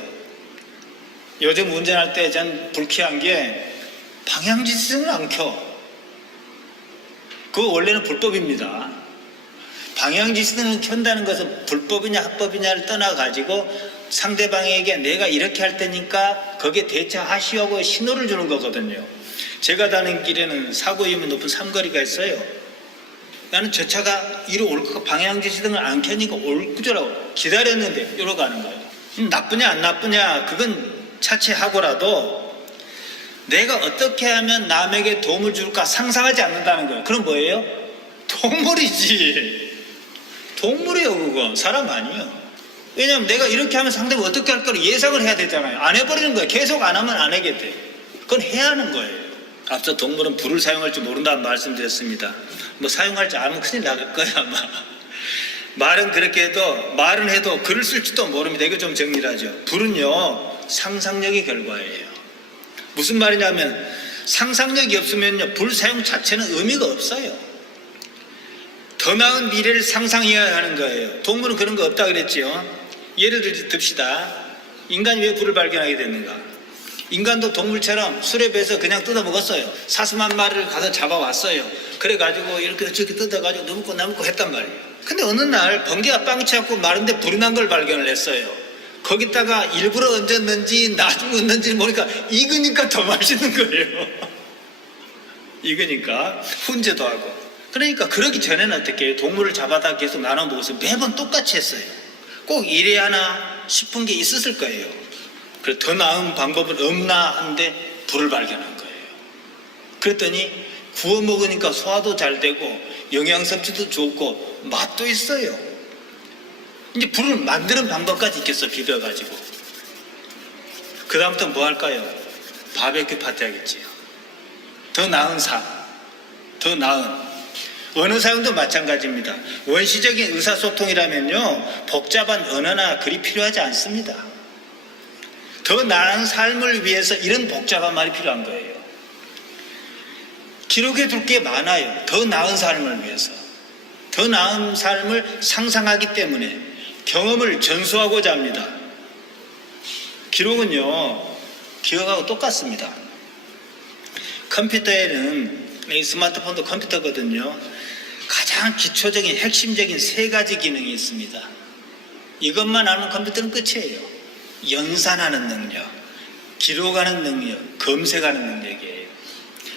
요즘 운전할 때 전 불쾌한 게 방향지시등을 안 켜. 그거 원래는 불법입니다. 방향지시등을 켠다는 것은 불법이냐 합법이냐를 떠나가지고 상대방에게 내가 이렇게 할 테니까 거기에 대처하시오고 신호를 주는 거거든요. 제가 다니는 길에는 사고 위험이 높은 삼거리가 있어요. 나는 저 차가 이리로 올 거 방향지시등을 안 켜니까 올 거라고 기다렸는데 이러고 가는 거예요. 나쁘냐 안 나쁘냐 그건 차치하고라도 내가 어떻게 하면 남에게 도움을 줄까 상상하지 않는다는 거예요. 그럼 뭐예요? 동물이지. 동물이에요. 그거 사람 아니에요. 왜냐하면 내가 이렇게 하면 상대가 어떻게 할 거를 예상을 해야 되잖아요. 안 해버리는 거예요. 계속 안 하면 안 하게 돼. 그건 해야 하는 거예요. 앞서 동물은 불을 사용할 줄 모른다는 말씀드렸습니다. 뭐 사용할 줄 알면 큰일 나갈 거야 아마. 말은 그렇게 해도, 말은 해도 글을 쓸지도 모릅니다. 이거 좀 정리를 하죠. 불은요, 상상력의 결과예요. 무슨 말이냐면 상상력이 없으면요, 불 사용 자체는 의미가 없어요. 더 나은 미래를 상상해야 하는 거예요. 동물은 그런 거 없다 그랬지요. 예를 듭시다. 인간이 왜 불을 발견하게 됐는가? 인간도 동물처럼 수렵에서 그냥 뜯어 먹었어요. 사슴 한 마리를 가서 잡아왔어요. 그래가지고 이렇게 저렇게 뜯어가지고 너먹고 나먹고 했단 말이에요. 근데 어느 날 번개가 빵치갖고 마른데 불이 난 걸 발견을 했어요. 거기다가 일부러 얹었는지 나중에 얹는지 모르니까 익으니까 더 맛있는 거예요. 익으니까 훈제도 하고. 그러니까 그러기 전에는 어떻게 해요? 동물을 잡아다 계속 나눠 먹어서 매번 똑같이 했어야 꼭 이래야 하나 싶은 게 있었을 거예요. 그래서 더 나은 방법은 없나 하는데 불을 발견한 거예요. 그랬더니 구워 먹으니까 소화도 잘 되고 영양 섭취도 좋고 맛도 있어요. 이제 불을 만드는 방법까지 있겠어. 비벼가지고. 그 다음부터 뭐 할까요? 바베큐 파티 하겠지요. 더 나은 삶, 더 나은 언어 사용도 마찬가지입니다. 원시적인 의사소통이라면요, 복잡한 언어나 글이 필요하지 않습니다. 더 나은 삶을 위해서 이런 복잡한 말이 필요한 거예요. 기록해 둘 게 많아요. 더 나은 삶을 위해서. 더 나은 삶을 상상하기 때문에 경험을 전수하고자 합니다. 기록은요, 기억하고 똑같습니다. 컴퓨터에는, 이 스마트폰도 컴퓨터거든요, 가장 기초적인 핵심적인 세 가지 기능이 있습니다. 이것만 알면 컴퓨터는 끝이에요. 연산하는 능력, 기록하는 능력, 검색하는 능력이에요.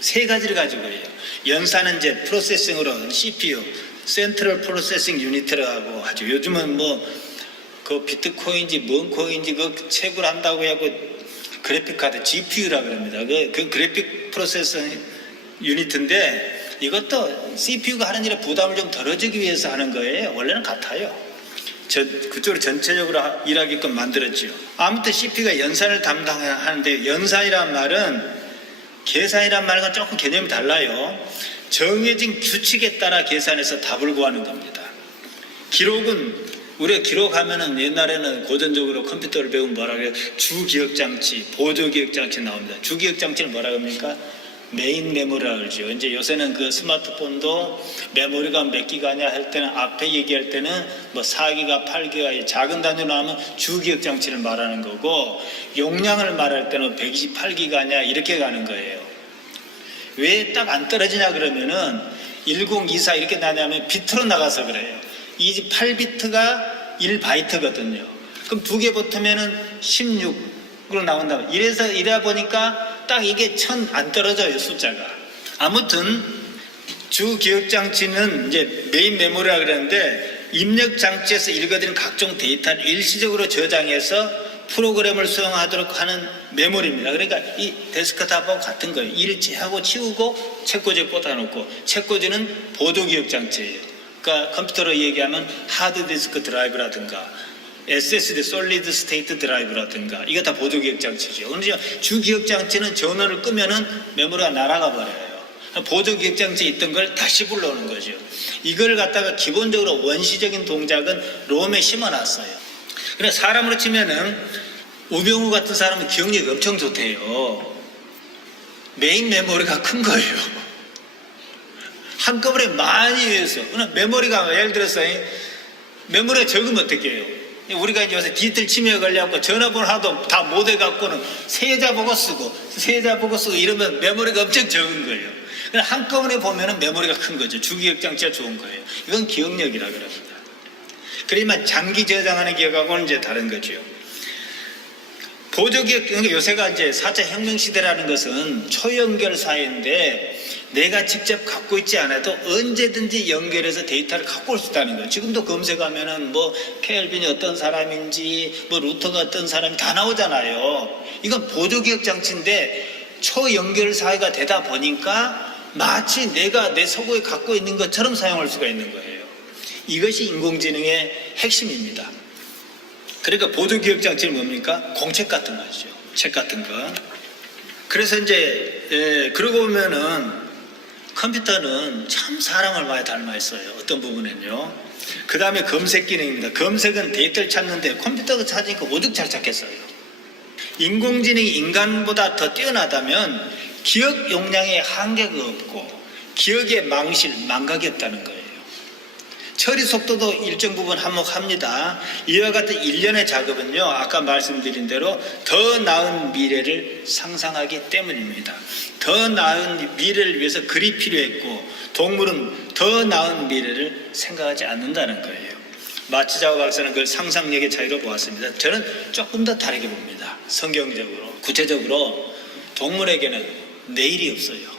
세 가지를 가지고 해요. 연산은 이제 프로세싱으로 CPU, 센트럴 프로세싱 유니트라고 하죠. 요즘은 그 비트코인인지 뭔 코인인지 그 채굴 한다고 하고 그래픽 카드 GPU라 그럽니다. 그 그래픽 프로세싱 유니트인데 이것도 CPU가 하는 일에 부담을 좀 덜어주기 위해서 하는 거예요. 원래는 같아요. 그쪽으로 전체적으로 일하게끔 만들었죠. 아무튼 CPU가 연산을 담당하는데, 연산이란 말은 계산이란 말과 조금 개념이 달라요. 정해진 규칙에 따라 계산해서 답을 구하는 겁니다. 기록은 우리가 기록하면은 옛날에는 고전적으로 컴퓨터를 배우면 뭐라 그래요? 주기억장치, 보조기억장치 나옵니다. 주기억장치는 뭐라 합니까? 메인 메모리라 그러죠. 이제 요새는 그 스마트폰도 메모리가 몇 기가냐 할 때는 앞에 얘기할 때는 뭐 4기가, 8기가 작은 단위로 하면 주기억장치를 말하는 거고, 용량을 말할 때는 128기가냐 이렇게 가는 거예요. 왜 딱 안 떨어지냐 그러면은 1024 이렇게 나냐면 비트로 나가서 그래요. 이 8비트가 1바이트거든요. 그럼 두 개 붙으면은 16으로 나온다. 이래다 보니까 딱 이게 1000 안 떨어져요, 숫자가. 아무튼 주 기억장치는 이제 메인 메모리라 그러는데, 입력 장치에서 읽어드린 각종 데이터를 일시적으로 저장해서 프로그램을 수행하도록 하는 메모리입니다. 그러니까 이 데스크탑하고 같은 거예요. 일치하고 치우고 책꽂이에 꽂아놓고, 책꽂이는 보조기억장치예요. 그러니까 컴퓨터로 얘기하면 하드디스크 드라이브라든가 SSD, 솔리드 스테이트 드라이브라든가, 이거 다 보조기억장치죠. 그런데 주기억장치는 전원을 끄면은 메모리가 날아가 버려요. 보조기억장치에 있던 걸 다시 불러오는 거죠. 이걸 갖다가 기본적으로 원시적인 동작은 롬에 심어놨어요. 그래서 사람으로 치면은 우병우 같은 사람은 기억력이 엄청 좋대요. 메인 메모리가 큰 거예요. 한꺼번에 많이 위해서. 메모리가 예를 들어서 메모리가 적으면 어떻게 해요? 우리가 이제 요새 디지털 침해에 걸려갖고 전화번호 하나도 다 못 해갖고는 세자 보고 쓰고 이러면 메모리가 엄청 적은 거예요. 한꺼번에 보면은 메모리가 큰 거죠. 주기억장치가 좋은 거예요. 이건 기억력이라 그럽니다. 그렇지만 장기 저장하는 기억하고는 이제 다른 거죠. 보조기억, 그러니까 요새가 이제 4차 혁명 시대라는 것은 초연결 사회인데, 내가 직접 갖고 있지 않아도 언제든지 연결해서 데이터를 갖고 올 수 있다는 거예요. 지금도 검색하면은 뭐 켈빈이 어떤 사람인지, 뭐 루터가 어떤 사람이 다 나오잖아요. 이건 보조기억 장치인데 초연결 사회가 되다 보니까 마치 내가 내 서구에 갖고 있는 것처럼 사용할 수가 있는 거예요. 이것이 인공지능의 핵심입니다. 그러니까 보조기억 장치는 뭡니까? 공책 같은 거죠. 책 같은 거. 그래서 이제 그러고 보면은 컴퓨터는 참 사람을 많이 닮아 있어요. 어떤 부분은요. 그 다음에 검색 기능입니다. 검색은 데이터를 찾는데 컴퓨터가 찾으니까 오죽 잘 찾겠어요. 인공지능이 인간보다 더 뛰어나다면 기억 용량에 한계가 없고 기억의 망각이 없다는 거예요. 처리 속도도 일정 부분 한몫합니다. 이와 같은 일련의 작업은요, 아까 말씀드린 대로 더 나은 미래를 상상하기 때문입니다. 더 나은 미래를 위해서 글이 필요했고, 동물은 더 나은 미래를 생각하지 않는다는 거예요. 마츠자와 박사는 그걸 상상력의 차이로 보았습니다. 저는 조금 더 다르게 봅니다. 성경적으로, 구체적으로 동물에게는 내일이 없어요.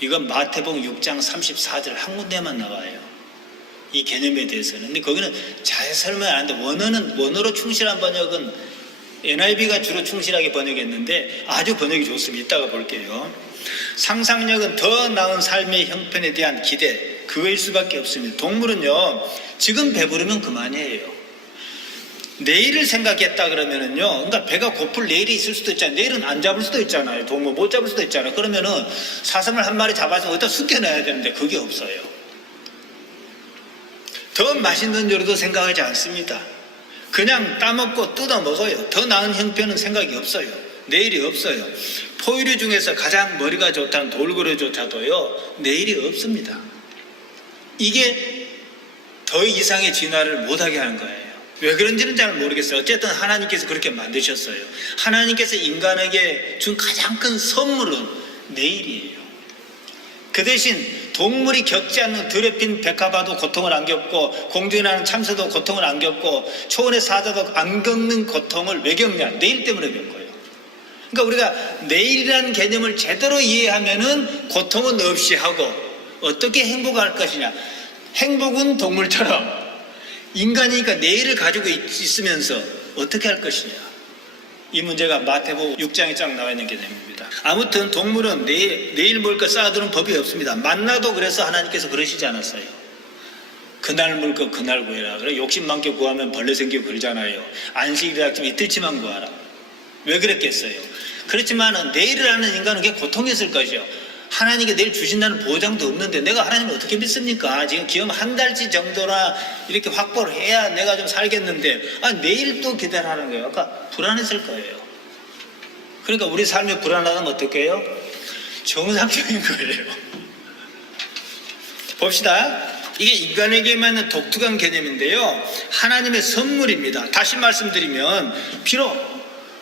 이건 마태복음 6장 34절 한 군데만 나와요. 이 개념에 대해서는. 근데 거기는 잘 설명이 안 하는데, 원어로 충실한 번역은 NIV가 주로 충실하게 번역했는데 아주 번역이 좋습니다. 이따가 볼게요. 상상력은 더 나은 삶의 형편에 대한 기대, 그거일 수밖에 없습니다. 동물은요, 지금 배부르면 그만이에요. 내일을 생각했다 그러면은요, 그러니까 배가 고플 내일이 있을 수도 있잖아요. 내일은 안 잡을 수도 있잖아요. 동물 못 잡을 수도 있잖아요. 그러면은 사슴을 한 마리 잡아서 어디다 숨겨놔야 되는데 그게 없어요. 더 맛있는 요리도 생각하지 않습니다. 그냥 따먹고 뜯어 먹어요. 더 나은 형편은 생각이 없어요. 내일이 없어요. 포유류 중에서 가장 머리가 좋다는 돌고래조차도요, 내일이 없습니다. 이게 더 이상의 진화를 못하게 하는 거예요. 왜 그런지는 잘 모르겠어요. 어쨌든 하나님께서 그렇게 만드셨어요. 하나님께서 인간에게 준 가장 큰 선물은 내일이에요. 그 대신 동물이 겪지 않는 더럽힌 백합화도 고통을 안 겪고, 공중에 나는 참새도 고통을 안 겪고, 초원의 사자도 안 겪는 고통을 왜 겪냐? 내일 때문에 겪어요. 그러니까 우리가 내일이라는 개념을 제대로 이해하면은 고통은 없이 하고, 어떻게 행복할 것이냐? 행복은 동물처럼 인간이니까 내일을 가지고 있으면서 어떻게 할 것이냐? 이 문제가 마태복음 6장에 쫙 나와 있는 개념입니다. 아무튼 동물은 내일 먹을 거 쌓아두는 법이 없습니다. 만나도 그래서 하나님께서 그러시지 않았어요. 그날 먹을 거 그날 구해라. 그래 욕심 많게 구하면 벌레 생기고 그러잖아요. 안식일이라 하지만 이틀치만 구하라. 왜 그랬겠어요? 그렇지만 내일을 아는 인간은 그게 고통이었을 것이요. 하나님께 내일 주신다는 보장도 없는데 내가 하나님을 어떻게 믿습니까? 지금 기업 한 달치 정도나 이렇게 확보를 해야 내가 좀 살겠는데 내일 또 기다리라는 거예요. 아까 불안했을 거예요. 그러니까 우리 삶이 불안하다면 어떻게 해요? 정상적인 거예요. 봅시다. 이게 인간에게만 독특한 개념인데요. 하나님의 선물입니다. 다시 말씀드리면 비록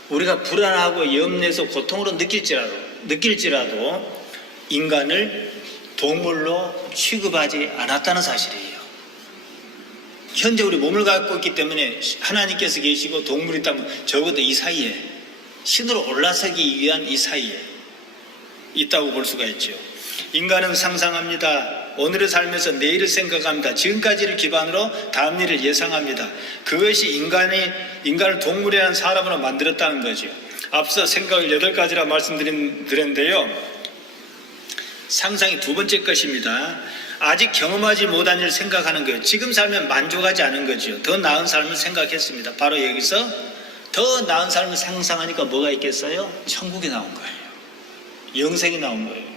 우리가 불안하고 염려해서 고통으로 느낄지라도 인간을 동물로 취급하지 않았다는 사실이에요. 현재 우리 몸을 갖고 있기 때문에 하나님께서 계시고 동물이 있다면 적어도 이 사이에 신으로 올라서기 위한 이 사이에 있다고 볼 수가 있죠. 인간은 상상합니다. 오늘의 삶에서 내일을 생각합니다. 지금까지를 기반으로 다음 일을 예상합니다. 그것이 인간을 동물이라는 사람으로 만들었다는 거죠. 앞서 생각을 8가지라 말씀드렸는데요. 상상이 두 번째 것입니다. 아직 경험하지 못한 일을 생각하는 거예요. 지금 살면 만족하지 않은 거죠. 더 나은 삶을 생각했습니다. 바로 여기서 더 나은 삶을 상상하니까 뭐가 있겠어요? 천국이 나온 거예요. 영생이 나온 거예요.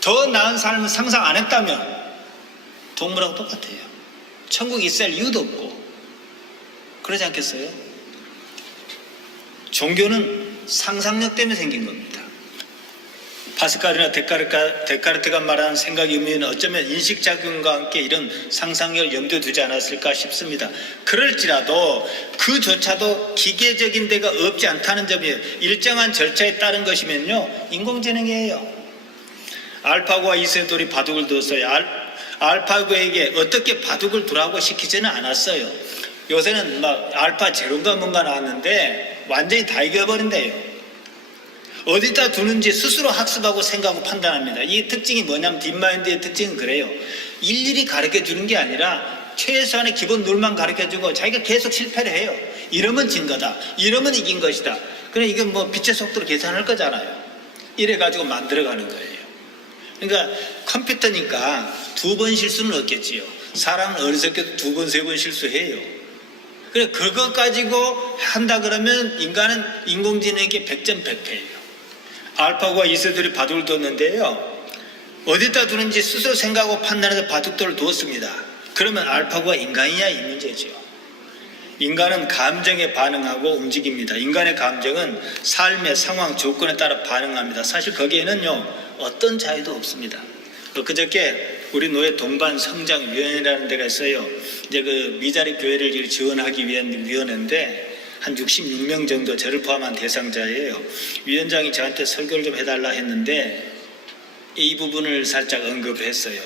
더 나은 삶을 상상 안 했다면 동물하고 똑같아요. 천국이 있을 이유도 없고 그러지 않겠어요? 종교는 상상력 때문에 생긴 겁니다. 파스칼이나 데카르트가 말하는 생각의 의미는 어쩌면 인식작용과 함께 이런 상상력을 염두에 두지 않았을까 싶습니다. 그럴지라도 그조차도 기계적인 데가 없지 않다는 점이에요. 일정한 절차에 따른 것이면요 인공지능이에요. 알파고와 이세돌이 바둑을 두었어요. 알파고에게 어떻게 바둑을 두라고 시키지는 않았어요. 요새는 막 알파 제로가 뭔가 나왔는데 완전히 다 이겨버린대요. 어디다 두는지 스스로 학습하고 생각하고 판단합니다. 이 특징이 뭐냐면 딥마인드의 특징은 그래요. 일일이 가르쳐주는 게 아니라 최소한의 기본 룰만 가르쳐주고 자기가 계속 실패를 해요. 이러면 진 거다. 이러면 이긴 것이다. 그래 이건 뭐 빛의 속도로 계산할 거잖아요. 이래가지고 만들어가는 거예요. 그러니까 컴퓨터니까 2번 실수는 없겠지요. 사람은 어리석게도 2번, 3번 실수해요. 그래 그거 가지고 한다 그러면 인간은 인공지능에게 100점 100패예요. 알파고와 이세돌이 바둑을 뒀는데요. 어디다 두는지 스스로 생각하고 판단해서 바둑돌을 두었습니다. 그러면 알파고가 인간이냐 이 문제죠. 인간은 감정에 반응하고 움직입니다. 인간의 감정은 삶의 상황, 조건에 따라 반응합니다. 사실 거기에는요 어떤 자유도 없습니다. 그저께 우리 노예 동반 성장위원회라는 데가 있어요. 이제 그 미자립 교회를 지원하기 위한 위원회인데 한 66명 정도 저를 포함한 대상자예요. 위원장이 저한테 설교를 좀 해달라 했는데 이 부분을 살짝 언급했어요.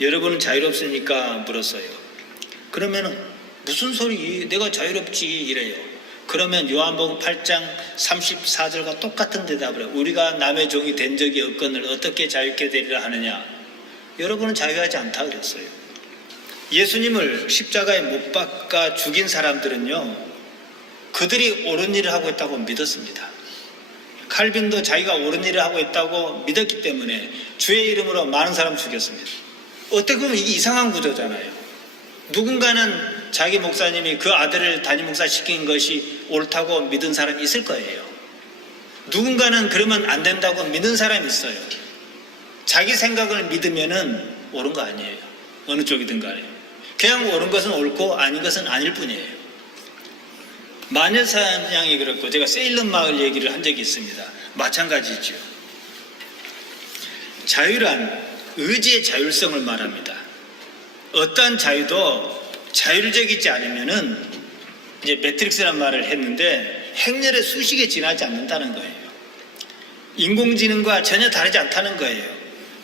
여러분은 자유롭습니까? 물었어요. 그러면은 무슨 소리? 내가 자유롭지 이래요. 그러면 요한복음 8장 34절과 똑같은 대답을 해요. 우리가 남의 종이 된 적이 없거늘 어떻게 자유케 되리라 하느냐. 여러분은 자유하지 않다 그랬어요. 예수님을 십자가에 못 박아 죽인 사람들은요 그들이 옳은 일을 하고 있다고 믿었습니다. 칼빈도 자기가 옳은 일을 하고 있다고 믿었기 때문에 주의 이름으로 많은 사람 죽였습니다. 어떻게 보면 이게 이상한 구조잖아요. 누군가는 자기 목사님이 그 아들을 담임 목사 시킨 것이 옳다고 믿은 사람이 있을 거예요. 누군가는 그러면 안 된다고 믿는 사람이 있어요. 자기 생각을 믿으면은 옳은 거 아니에요. 어느 쪽이든 간에. 그냥 옳은 것은 옳고 아닌 것은 아닐 뿐이에요. 마녀사냥이 그렇고 제가 세일런 마을 얘기를 한 적이 있습니다. 마찬가지죠. 자유란 의지의 자율성을 말합니다. 어떠한 자유도 자율적이지 않으면은 이제 매트릭스란 말을 했는데 행렬의 수식에 지나지 않는다는 거예요. 인공지능과 전혀 다르지 않다는 거예요.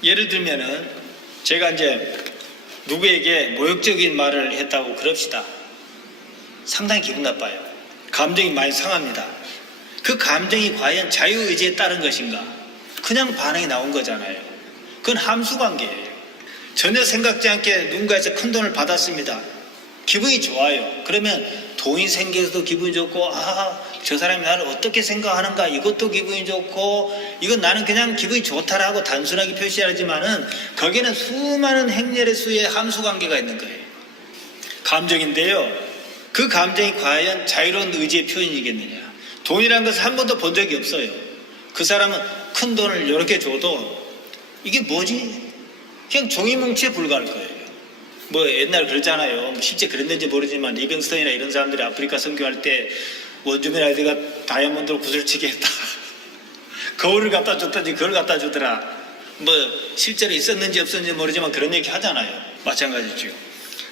예를 들면은 제가 이제 누구에게 모욕적인 말을 했다고 그럽시다. 상당히 기분 나빠요. 감정이 많이 상합니다. 그 감정이 과연 자유의지에 따른 것인가? 그냥 반응이 나온 거잖아요. 그건 함수관계예요. 전혀 생각지 않게 누군가에서 큰 돈을 받았습니다. 기분이 좋아요. 그러면 돈이 생겨서도 기분이 좋고 저 사람이 나를 어떻게 생각하는가 이것도 기분이 좋고 이건 나는 그냥 기분이 좋다라고 단순하게 표시하지만은 거기에는 수많은 행렬의 수의 함수관계가 있는 거예요. 감정인데요. 그 감정이 과연 자유로운 의지의 표현이겠느냐. 돈이라는 것을 한 번도 본 적이 없어요. 그 사람은 큰 돈을 이렇게 줘도 이게 뭐지? 그냥 종이뭉치에 불과할 거예요. 뭐 옛날 그랬잖아요. 실제 그랬는지 모르지만 리빙스턴이나 이런 사람들이 아프리카 선교할 때 원주민 아이들가 다이아몬드로 구슬치게 했다. 거울을 갖다 줬더니 그걸 갖다 주더라. 뭐 실제로 있었는지 없었는지 모르지만 그런 얘기 하잖아요. 마찬가지죠.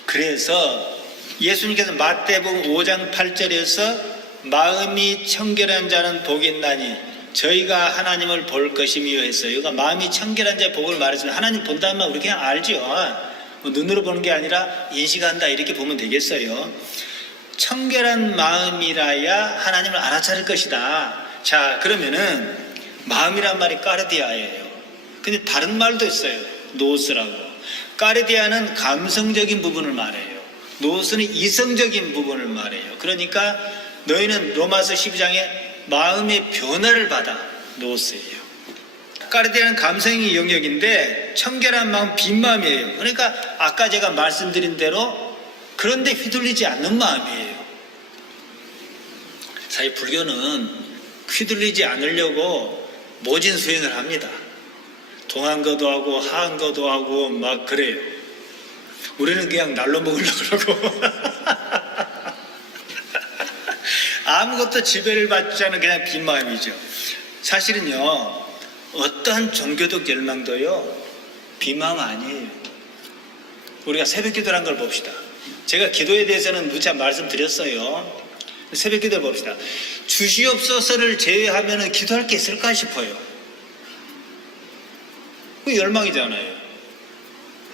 그래서 예수님께서 마태복음 5장 8절에서 마음이 청결한 자는 복이 있나니 저희가 하나님을 볼 것이며 했어요. 그러니까 마음이 청결한 자의 복을 말했습니다. 하나님 본다는 말 우리 그냥 알죠. 뭐 눈으로 보는 게 아니라 인식한다 이렇게 보면 되겠어요. 청결한 마음이라야 하나님을 알아차릴 것이다. 자, 그러면은 마음이란 말이 까르디아예요. 근데 다른 말도 있어요. 노스라고. 까르디아는 감성적인 부분을 말해요. 노스는 이성적인 부분을 말해요. 그러니까 너희는 로마서 12장에 마음의 변화를 받아. 노스예요. 까르디아는 감성의 영역인데 청결한 마음, 빈 마음이에요. 그러니까 아까 제가 말씀드린 대로 그런데 휘둘리지 않는 마음이에요. 사실 불교는 휘둘리지 않으려고 모진 수행을 합니다. 동한 것도 하고 하한 것도 하고 막 그래요. 우리는 그냥 날로 먹으려고 그러고 아무것도 지배를 받지 않은 그냥 빈 마음이죠. 사실은요, 어떠한 종교적 열망도요 빈 마음 아니에요. 우리가 새벽 기도라는 걸 봅시다. 제가 기도에 대해서는 무차 말씀드렸어요. 새벽 기도를 봅시다. 주시옵소서를 제외하면 기도할 게 있을까 싶어요. 그 열망이잖아요.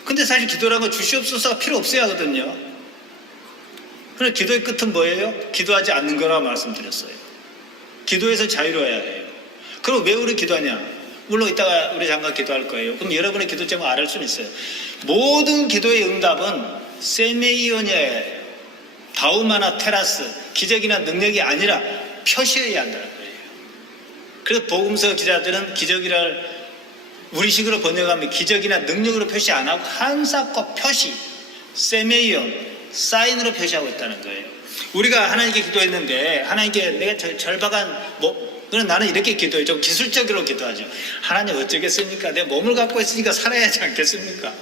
근데 사실 기도라는 건 주시옵소서가 필요 없어야 하거든요. 그래서 기도의 끝은 뭐예요? 기도하지 않는 거라고 말씀드렸어요. 기도에서 자유로워야 해요. 그럼 왜 우리 기도하냐? 물론 이따가 우리 잠깐 기도할 거예요. 그럼 여러분의 기도 제목을 알 수는 있어요. 모든 기도의 응답은 세메이오니아예요. 다우마나 테라스, 기적이나 능력이 아니라 표시해야 한다는 거예요. 그래서 복음서 기자들은 기적이라 우리식으로 번역하면 기적이나 능력으로 표시 안 하고 한사과 표시, 세메이온, 사인으로 표시하고 있다는 거예요. 우리가 하나님께 기도했는데 하나님께 내가 절박한 그럼 나는 이렇게 기도해요. 좀 기술적으로 기도하죠. 하나님 어쩌겠습니까? 내 몸을 갖고 있으니까 살아야 하지 않겠습니까?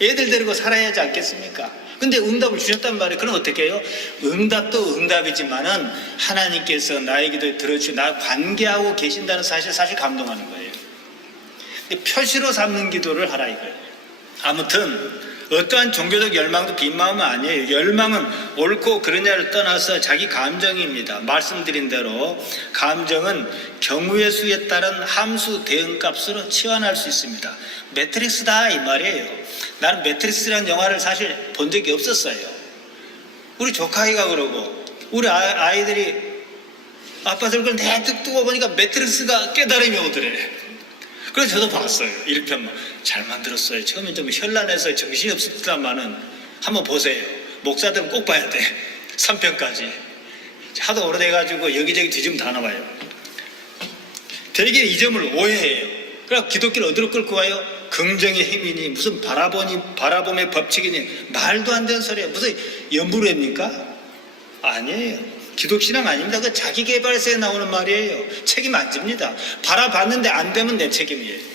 애들 데리고 살아야 하지 않겠습니까? 근데 응답을 주셨단 말이에요. 그럼 어떻게 해요? 응답도 응답이지만은 하나님께서 나의 기도에 들어주시고 나 관계하고 계신다는 사실 감동하는 거예요. 근데 표시로 삼는 기도를 하라 이거예요. 아무튼 어떠한 종교적 열망도 빈 마음은 아니에요. 열망은 옳고 그르냐를 떠나서 자기 감정입니다. 말씀드린 대로 감정은 경우의 수에 따른 함수 대응값으로 치환할 수 있습니다. 매트릭스다 이 말이에요. 나는 매트릭스라는 영화를 사실 본 적이 없었어요. 우리 조카이가 그러고 우리 아이들이 아빠들 그걸 내뚝 뜨고 보니까 매트릭스가 깨달음이 오더래. 그래서 저도 봤어요. 1편만. 잘 만들었어요. 처음엔 좀 현란해서 정신이 없었다마는 한번 보세요. 목사들은 꼭 봐야 돼. 3편까지. 하도 오래돼가지고 여기저기 뒤지면 다 나와요. 대개 이 점을 오해해요. 그래서 기독교를 어디로 끌고 가요? 긍정의 힘이니 무슨 바라봄의 법칙이니 말도 안 되는 소리예요. 무슨 연불회입니까? 아니에요. 기독신앙 아닙니다. 그 자기개발서에 나오는 말이에요. 책임 안 집니다. 바라봤는데 안 되면 내 책임이에요.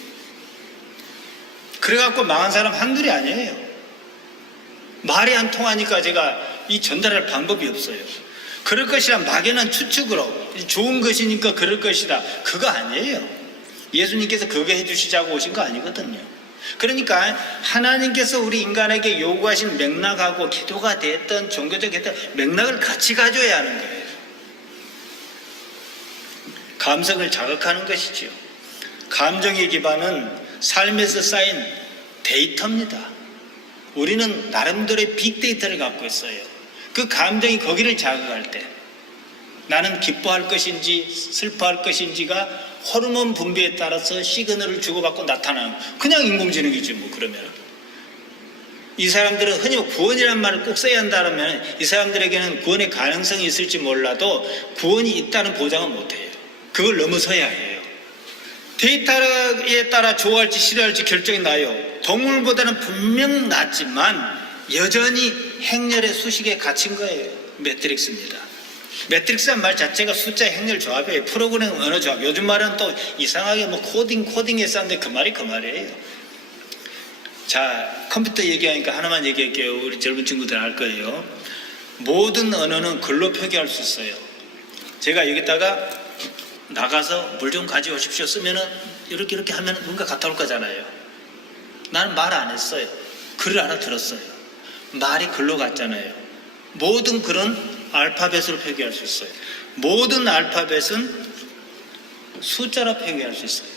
그래갖고 망한 사람 한둘이 아니에요. 말이 안 통하니까 제가 이 전달할 방법이 없어요. 그럴 것이란 막연한 추측으로 좋은 것이니까 그럴 것이다. 그거 아니에요. 예수님께서 그거 해주시자고 오신 거 아니거든요. 그러니까 하나님께서 우리 인간에게 요구하신 맥락하고 기도가 됐던 종교적 했던 맥락을 같이 가져야 하는 거예요. 감성을 자극하는 것이지요. 감정의 기반은 삶에서 쌓인 데이터입니다. 우리는 나름대로의 빅데이터를 갖고 있어요. 그 감정이 거기를 자극할 때 나는 기뻐할 것인지 슬퍼할 것인지가 호르몬 분비에 따라서 시그널을 주고받고 나타나는 그냥 인공지능이지 뭐. 그러면 이 사람들은 흔히 구원이라는 말을 꼭 써야 한다면 이 사람들에게는 구원의 가능성이 있을지 몰라도 구원이 있다는 보장은 못해요. 그걸 넘어서야 해요. 데이터에 따라 좋아할지 싫어할지 결정이 나요. 동물보다는 분명 낫지만 여전히 행렬의 수식에 갇힌 거예요. 매트릭스입니다. 매트릭스란 말 자체가 숫자 행렬 조합이에요. 프로그램 언어 조합. 요즘 말은 또 이상하게 뭐 코딩에 썼는데 그 말이 그 말이에요. 자, 컴퓨터 얘기하니까 하나만 얘기할게요. 우리 젊은 친구들 알 거예요. 모든 언어는 글로 표기할 수 있어요. 제가 여기다가 나가서 물 좀 가져오십시오 쓰면은 이렇게 하면 뭔가 갖다 올 거잖아요. 나는 말 안 했어요. 글을 알아들었어요. 말이 글로 갔잖아요. 모든 글은 알파벳으로 표기할 수 있어요. 모든 알파벳은 숫자로 표기할 수 있어요.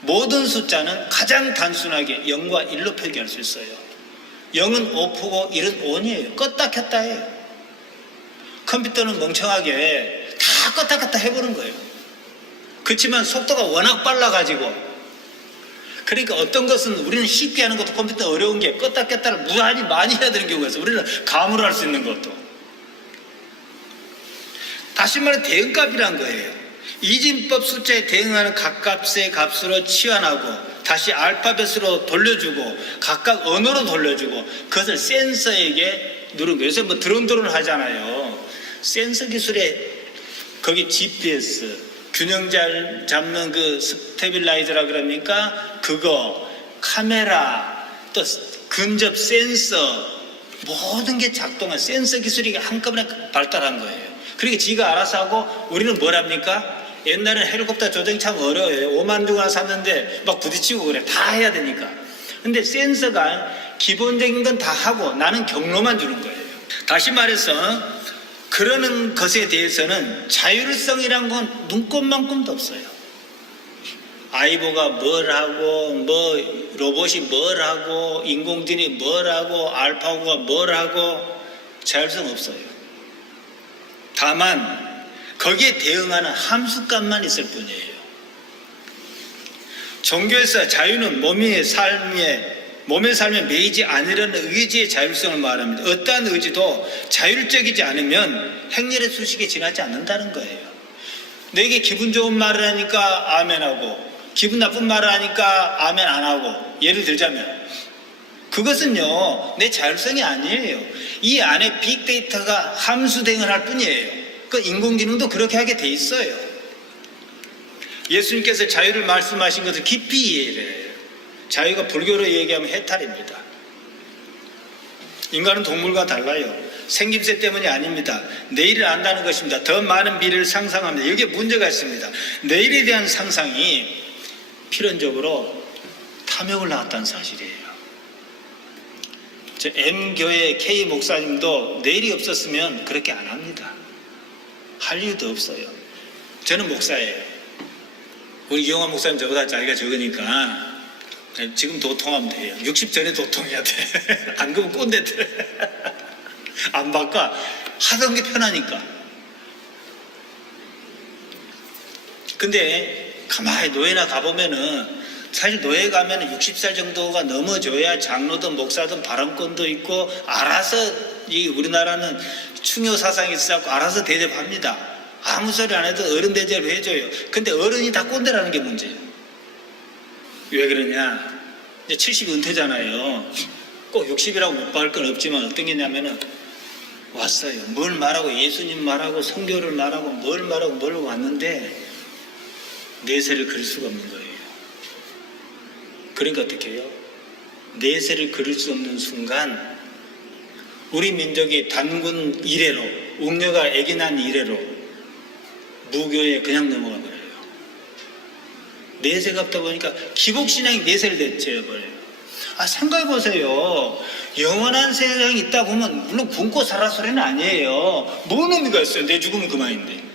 모든 숫자는 가장 단순하게 0과 1로 표기할 수 있어요. 0은 오프고 1은 온이에요. 껐다 켰다예요. 컴퓨터는 멍청하게 다 껐다 켰다 해보는 거예요. 그렇지만 속도가 워낙 빨라가지고, 그러니까 어떤 것은 우리는 쉽게 하는 것도 컴퓨터 어려운 게 껐다 켰다를 무한히 많이 해야 되는 경우가 있어요. 우리는 감으로 할 수 있는 것도. 다시 말해 대응값이란 거예요. 이진법 숫자에 대응하는 각 값의 값으로 치환하고 다시 알파벳으로 돌려주고 각각 언어로 돌려주고 그것을 센서에게 누른 거예요. 요새 뭐 드론드론 하잖아요. 센서 기술에 거기 GPS, 균형 잘 잡는 그 스테빌라이저라 그럽니까? 그거, 카메라, 또 근접 센서, 모든 게 작동한 센서 기술이 한꺼번에 발달한 거예요. 그러니까 지가 알아서 하고 우리는 뭘 합니까? 옛날에는 헬리콥터 조정이 참 어려워요. 5만 주고 하나 샀는데 막 부딪히고 그래. 다 해야 되니까. 근데 센서가 기본적인 건 다 하고 나는 경로만 주는 거예요. 다시 말해서 그러는 것에 대해서는 자율성이란 건 눈꼽만큼도 없어요. 아이보가 뭘 하고, 뭐 로봇이 뭘 하고, 인공지능이 뭘 하고, 알파고가 뭘 하고, 자율성 없어요. 다만 거기에 대응하는 함수값만 있을 뿐이에요. 종교에서 자유는 몸의 삶에 매이지 않으려는 의지의 자율성을 말합니다. 어떠한 의지도 자율적이지 않으면 행렬의 수식에 지나지 않는다는 거예요. 내게 기분 좋은 말을 하니까 아멘하고 기분 나쁜 말을 하니까 아멘 안 하고, 예를 들자면 그것은요 내 자율성이 아니에요. 이 안에 빅데이터가 함수 대응을 할 뿐이에요. 그 인공지능도 그렇게 하게 돼 있어요. 예수님께서 자유를 말씀하신 것을 깊이 이해를 해요. 자유가 불교로 얘기하면 해탈입니다. 인간은 동물과 달라요. 생김새 때문이 아닙니다. 내일을 안다는 것입니다. 더 많은 미래를 상상합니다. 여기에 문제가 있습니다. 내일에 대한 상상이 필연적으로 탐욕을 낳았다는 사실이에요. 저 M교회 K 목사님도 내일이 없었으면 그렇게 안 합니다. 할 이유도 없어요. 저는 목사예요. 우리 이용환 목사님 저보다 나이가 적으니까 지금 도통하면 돼요. 60 전에 도통해야 돼. 안 그러면 꼰대 돼. 안 바꿔. 하던 게 편하니까. 근데 가만히 노예나 가보면은 사실 노예 가면은 60살 정도가 넘어져야 장로든 목사든 발언권도 있고 알아서, 이 우리나라는 충효 사상이 있어서 알아서 대접합니다. 아무 소리 안 해도 어른 대접을 해줘요. 근데 어른이 다 꼰대라는 게 문제예요. 왜 그러냐? 이제 70 은퇴잖아요. 꼭 60이라고 못 박을 건 없지만 어떤 게 있냐면은 왔어요. 뭘 말하고 예수님 말하고 성교를 말하고 뭘 말하고 뭘 왔는데 내세를 그릴 수가 없는 거예요. 그러니까 어떻게 해요? 내세를 그릴 수 없는 순간 우리 민족이 단군 이래로, 웅녀가 아기 난 이래로 무교에 그냥 넘어가 버려요. 내세가 없다 보니까 기복신앙이 내세를 대체해버려요. 생각해보세요. 영원한 세상이 있다 보면 물론 굶고 살아 소리는 아니에요. 뭔 의미가 있어요? 내 죽으면 그만인데.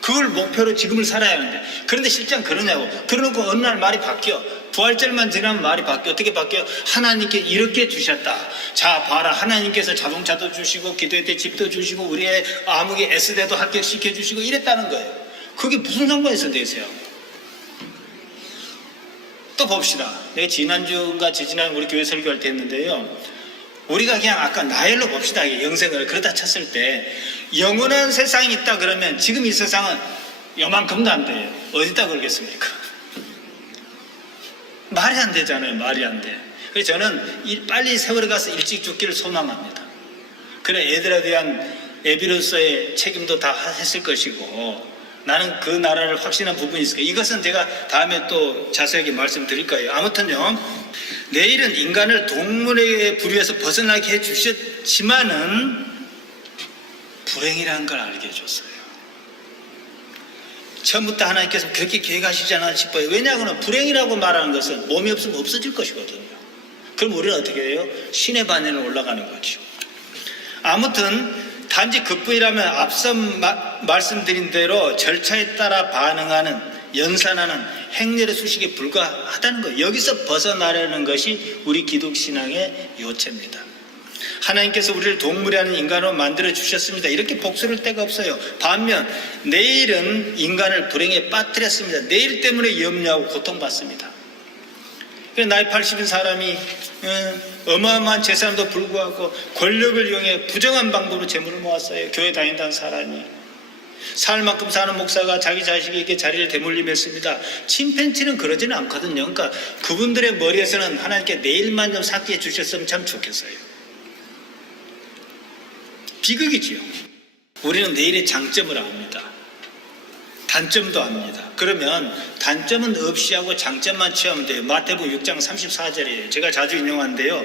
그걸 목표로 지금을 살아야 하는데. 그런데 실제는 그러냐고. 그러놓고 어느 날 말이 바뀌어. 부활절만 지나면 말이 바뀌어. 어떻게 바뀌어? 하나님께 이렇게 주셨다. 자 봐라, 하나님께서 자동차도 주시고 기도회 때 집도 주시고 우리의 아무개 S대도 합격시켜주시고 이랬다는 거예요. 그게 무슨 상관이 있어 내세요? 또 봅시다. 내가 지난주인가 지지난 우리 교회 설교할 때 했는데요, 우리가 그냥 아까 나열로 봅시다. 영생을 그러다 쳤을 때 영원한 세상이 있다 그러면 지금 이 세상은 요만큼도 안 돼요. 어디다 걸겠습니까? 말이 안 되잖아요. 말이 안 돼. 그래서 저는 빨리 세월에 가서 일찍 죽기를 소망합니다. 그래 애들에 대한 에비로서의 책임도 다 했을 것이고 나는 그 나라를 확신한 부분이 있을 거예요. 이것은 제가 다음에 또 자세하게 말씀드릴 거예요. 아무튼요, 내일은 인간을 동물의 부류에서 벗어나게 해주셨지만은 불행이라는 걸 알게 해줬어요. 처음부터 하나님께서 그렇게 계획하시지 않았나 싶어요. 왜냐하면 불행이라고 말하는 것은 몸이 없으면 없어질 것이거든요. 그럼 우리는 어떻게 해요? 신의 반열에 올라가는 거죠. 아무튼 단지 그뿐이라면 앞서 말씀드린 대로 절차에 따라 반응하는, 연산하는 행렬의 수식에 불과하다는 거예요. 여기서 벗어나려는 것이 우리 기독신앙의 요체입니다. 하나님께서 우리를 동물이 아닌 인간으로 만들어 주셨습니다. 이렇게 복수를 데가 없어요. 반면 내일은 인간을 불행에 빠뜨렸습니다. 내일 때문에 염려하고 고통받습니다. 나이 80인 사람이 어마어마한 재산도 불구하고 권력을 이용해 부정한 방법으로 재물을 모았어요. 교회 다닌다는 사람이. 살 만큼 사는 목사가 자기 자식에게 자리를 대물림했습니다. 침팬지는 그러지는 않거든요. 그러니까 그분들의 머리에서는 하나님께 내일만 좀 삭제해 주셨으면 참 좋겠어요. 비극이지요. 우리는 내일의 장점을 압니다. 단점도 압니다. 그러면 단점은 없이 하고 장점만 취하면 돼요. 마태복음 6장 34절이에요. 제가 자주 인용하는데요.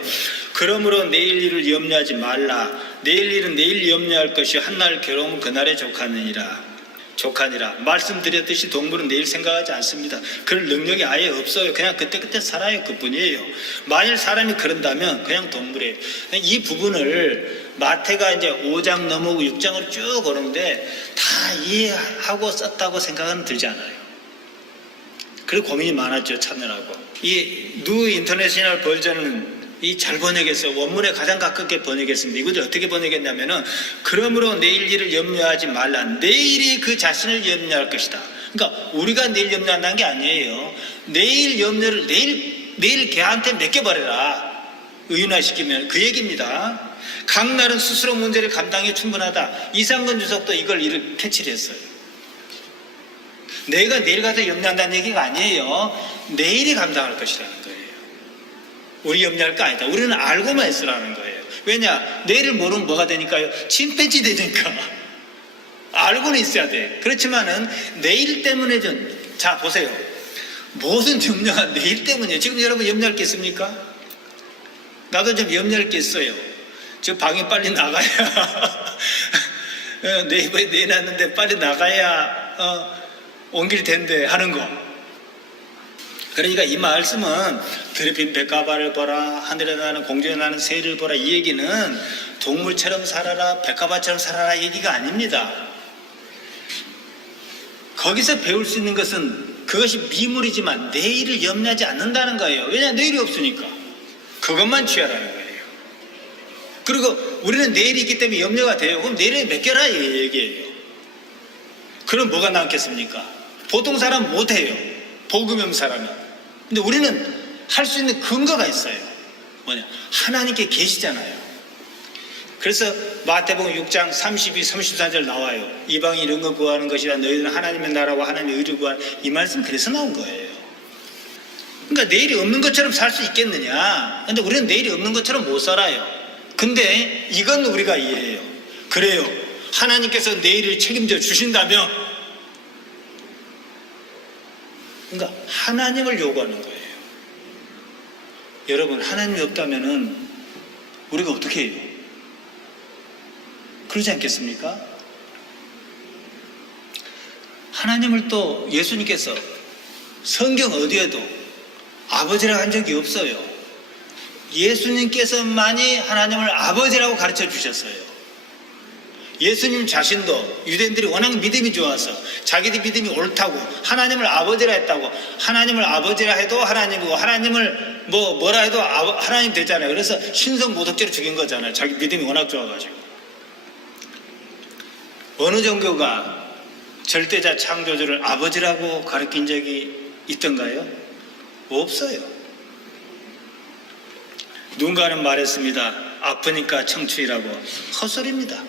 그러므로 내일 일을 염려하지 말라. 내일 일은 내일 염려할 것이 한날 괴로움은 그날에 족하니라. 말씀드렸듯이 동물은 내일 생각하지 않습니다. 그럴 능력이 아예 없어요. 그냥 그때그때 살아요. 그뿐이에요. 만일 사람이 그런다면 그냥 동물이에요. 이 부분을 마태가 이제 5장 넘어오고 6장으로 쭉 오는데 다 이해하고 썼다고 생각은 들지 않아요. 그리고 고민이 많았죠. 찾느라고. 이 뉴 인터내셔널 버전은 잘 번역했어요. 원문에 가장 가깝게 번역했습니다. 이것을 어떻게 번역했냐면은 그러므로 내일 일을 염려하지 말라. 내일이 그 자신을 염려할 것이다. 그러니까 우리가 내일 염려한다는 게 아니에요. 내일 염려를 내일 걔한테 맡겨버려라. 의인화시키면 그 얘기입니다. 각 날은 스스로 문제를 감당해 충분하다. 이상근 주석도 이걸 캐치를 했어요. 내가 내일 가서 염려한다는 얘기가 아니에요. 내일이 감당할 것이라는 거예요. 우리 염려할 거 아니다. 우리는 알고만 있으라는 거예요. 왜냐? 내일을 모르면 뭐가 되니까요? 침팬지 되니까. 알고는 있어야 돼. 그렇지만은 내일 때문에 자 보세요. 무슨 염려가 내일 때문이에요. 지금 여러분 염려할 게 있습니까? 나도 좀 염려할 게 있어요. 저 방에 빨리 나가야 네이버에 내놨는데 빨리 나가야 옮길 텐데 하는 거. 그러니까 이 말씀은 드레핀 백합화를 보라, 하늘에 나는 공중에 나는 새를 보라, 이 얘기는 동물처럼 살아라, 백합화처럼 살아라 얘기가 아닙니다. 거기서 배울 수 있는 것은 그것이 미물이지만 내일을 염려하지 않는다는 거예요. 왜냐? 내일이 없으니까. 그것만 취하라는 거예요. 그리고 우리는 내일이 있기 때문에 염려가 돼요. 그럼 내일에 맡겨라 이 얘기예요. 그럼 뭐가 남겠습니까? 보통 사람 못해요. 복음이 없는 사람이. 근데 우리는 할 수 있는 근거가 있어요. 뭐냐? 하나님께 계시잖아요. 그래서 마태복음 6장 32, 34절 나와요. 이방이 이런 거 구하는 것이라 너희들은 하나님의 나라와 하나님의 의를 구하는, 이 말씀 그래서 나온 거예요. 그러니까 내일이 없는 것처럼 살 수 있겠느냐? 근데 우리는 내일이 없는 것처럼 못 살아요. 근데 이건 우리가 이해해요. 그래요. 하나님께서 내일을 책임져 주신다면, 그러니까 하나님을 요구하는 거예요. 여러분, 하나님이 없다면은 우리가 어떻게 해요? 그러지 않겠습니까? 하나님을 또 예수님께서 성경 어디에도 아버지라고 한 적이 없어요. 예수님께서만이 하나님을 아버지라고 가르쳐 주셨어요. 예수님 자신도 유대인들이 워낙 믿음이 좋아서 자기들 믿음이 옳다고 하나님을 아버지라 했다고, 하나님을 아버지라 해도 하나님이고 하나님을 뭐라 해도 하나님 되잖아요. 그래서 신성 모독죄로 죽인 거잖아요. 자기 믿음이 워낙 좋아가지고. 어느 종교가 절대자 창조주를 아버지라고 가르친 적이 있던가요? 없어요. 누군가는 말했습니다. 아프니까 청춘이라고. 헛소리입니다.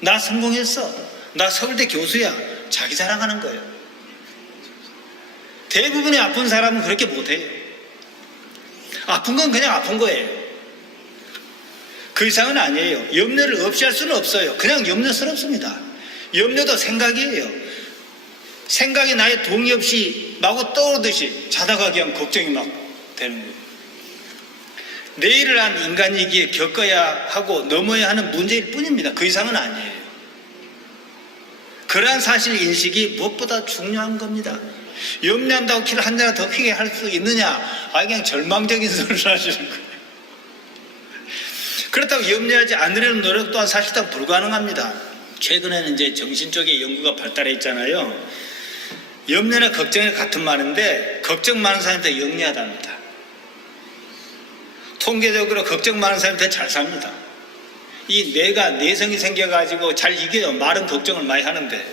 나 성공했어. 나 서울대 교수야. 자기 자랑하는 거예요. 대부분의 아픈 사람은 그렇게 못해요. 아픈 건 그냥 아픈 거예요. 그 이상은 아니에요. 염려를 없이 할 수는 없어요. 그냥 염려스럽습니다. 염려도 생각이에요. 생각이 나의 동의 없이 마구 떠오르듯이 자다가 그냥 걱정이 막 되는 거예요. 내일을 한 인간이기에 겪어야 하고 넘어야 하는 문제일 뿐입니다. 그 이상은 아니에요. 그러한 사실 인식이 무엇보다 중요한 겁니다. 염려한다고 키를 한 잔 더 크게 할 수 있느냐? 그냥 절망적인 소리를 하시는 거예요. 그렇다고 염려하지 않으려는 노력 또한 사실상 불가능합니다. 최근에는 이제 정신 쪽의 연구가 발달해 있잖아요. 염려나 걱정이 같은 말인데 걱정 많은 사람이 더 영리하답니다. 통계적으로 걱정 많은 사람이 더 잘 삽니다. 이 뇌가 내성이 생겨가지고 잘 이겨요. 말은 걱정을 많이 하는데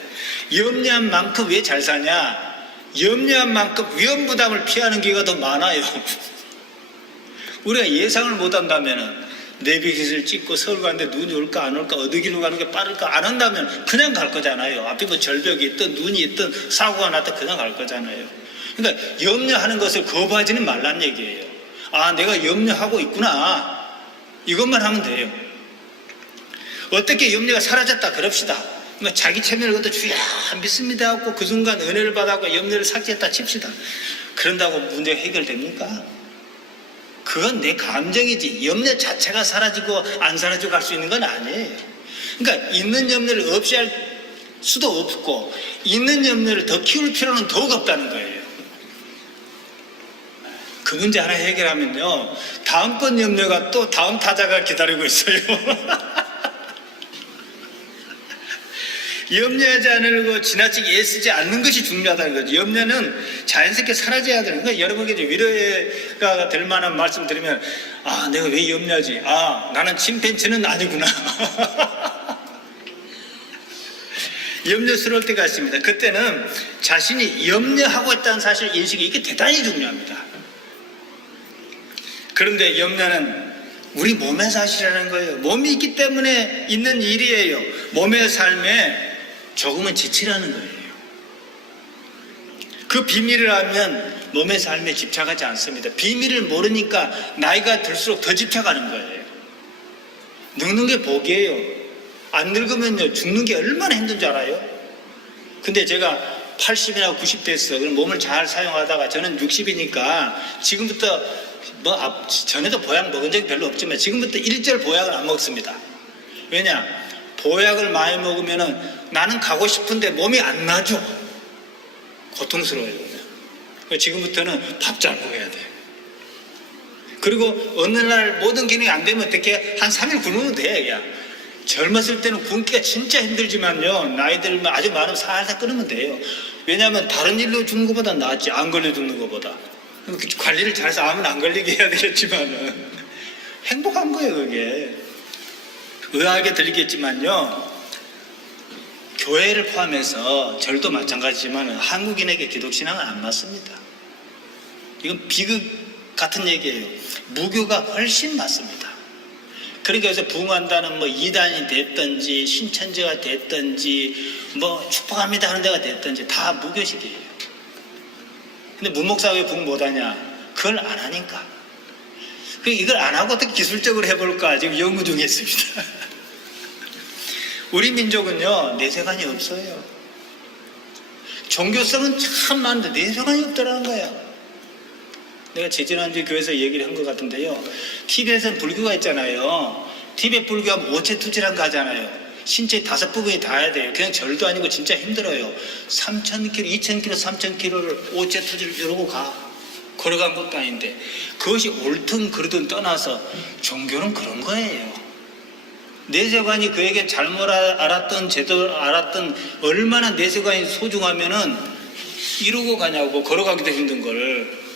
염려한 만큼 왜 잘 사냐? 염려한 만큼 위험 부담을 피하는 기회가 더 많아요. 우리가 예상을 못한다면 내비게이션을 찍고 서울 가는데 눈이 올까 안 올까 어느 길로 가는 게 빠를까 안 한다면 그냥 갈 거잖아요. 앞에 뭐 절벽이 있든 눈이 있든 사고가 났든 그냥 갈 거잖아요. 그러니까 염려하는 것을 거부하지는 말란 얘기예요. 내가 염려하고 있구나. 이것만 하면 돼요. 어떻게 염려가 사라졌다 그럽시다. 자기 체면을 갖다 주야 믿습니다 하고 그 순간 은혜를 받아고 염려를 삭제했다 칩시다. 그런다고 문제가 해결됩니까? 그건 내 감정이지 염려 자체가 사라지고 안 사라지고 갈 수 있는 건 아니에요. 그러니까 있는 염려를 없이 할 수도 없고 있는 염려를 더 키울 필요는 더욱 없다는 거예요. 그 문제 하나 해결하면요 다음번 염려가 또 다음 타자가 기다리고 있어요. 염려하지 않으려고 지나치게 애쓰지 않는 것이 중요하다는 거죠. 염려는 자연스럽게 사라져야 되는 거예요. 여러분에게 위로가 될 만한 말씀 드리면 내가 왜 염려하지? 나는 침팬지는 아니구나. 염려스러울 때가 있습니다. 그때는 자신이 염려하고 있다는 사실 인식이 이게 대단히 중요합니다. 그런데 염려는 우리 몸의 사실이라는 거예요. 몸이 있기 때문에 있는 일이에요. 몸의 삶에 조금은 지치라는 거예요. 그 비밀을 알면 몸의 삶에 집착하지 않습니다. 비밀을 모르니까 나이가 들수록 더 집착하는 거예요. 늙는 게 복이에요. 안 늙으면요 죽는 게 얼마나 힘든 줄 알아요? 근데 제가 80이나 90 됐어. 그럼 몸을 잘 사용하다가 저는 60이니까 지금부터 전에도 보약 먹은 적이 별로 없지만 지금부터 일절 보약을 안 먹습니다. 왜냐? 보약을 많이 먹으면 나는 가고 싶은데 몸이 안 나죠. 고통스러워요. 지금부터는 밥 잘 먹어야 돼. 그리고 어느 날 모든 기능이 안 되면 어떻게 한 3일 굶으면 돼. 그냥. 젊었을 때는 굶기가 진짜 힘들지만요 나이 들면 아주 많으면 살살 끊으면 돼요. 왜냐하면 다른 일로 죽는 것보다 낫지 안 걸려 죽는 것보다. 관리를 잘해서 암은 안 걸리게 해야 되겠지만은 행복한 거예요 그게. 의아하게 들리겠지만요 교회를 포함해서 절도 마찬가지지만 한국인에게 기독신앙은 안 맞습니다. 이건 비극 같은 얘기예요. 무교가 훨씬 맞습니다. 그러니까 여기서 부흥한다는 이단이 됐든지 신천지가 됐든지 축복합니다 하는 데가 됐든지 다 무교식이에요. 근데 문목사가 왜 부흥 못하냐? 그걸 안 하니까. 이걸 안 하고 어떻게 기술적으로 해볼까 지금 연구 중에 있습니다. 우리 민족은요 내세관이 없어요. 종교성은 참 많은데 내세관이 없더라는 거예요. 내가 지지난주 교회에서 얘기를 한 것 같은데요 티벳에는 불교가 있잖아요. 티벳 불교하면 오체투지란 거 하잖아요. 신체 5부분이 닿아야 돼요. 그냥 절도 아니고 진짜 힘들어요. 3,000km, 2,000km, 3,000km를 오체투지를 이러고 걸어간 것도 아닌데 그것이 옳든 그르든 떠나서 종교는 그런 거예요. 내세관이 그에게 잘못 알았던 제대로 알았던 얼마나 내세관이 소중하면은 이러고 가냐고 걸어가기도 힘든 걸.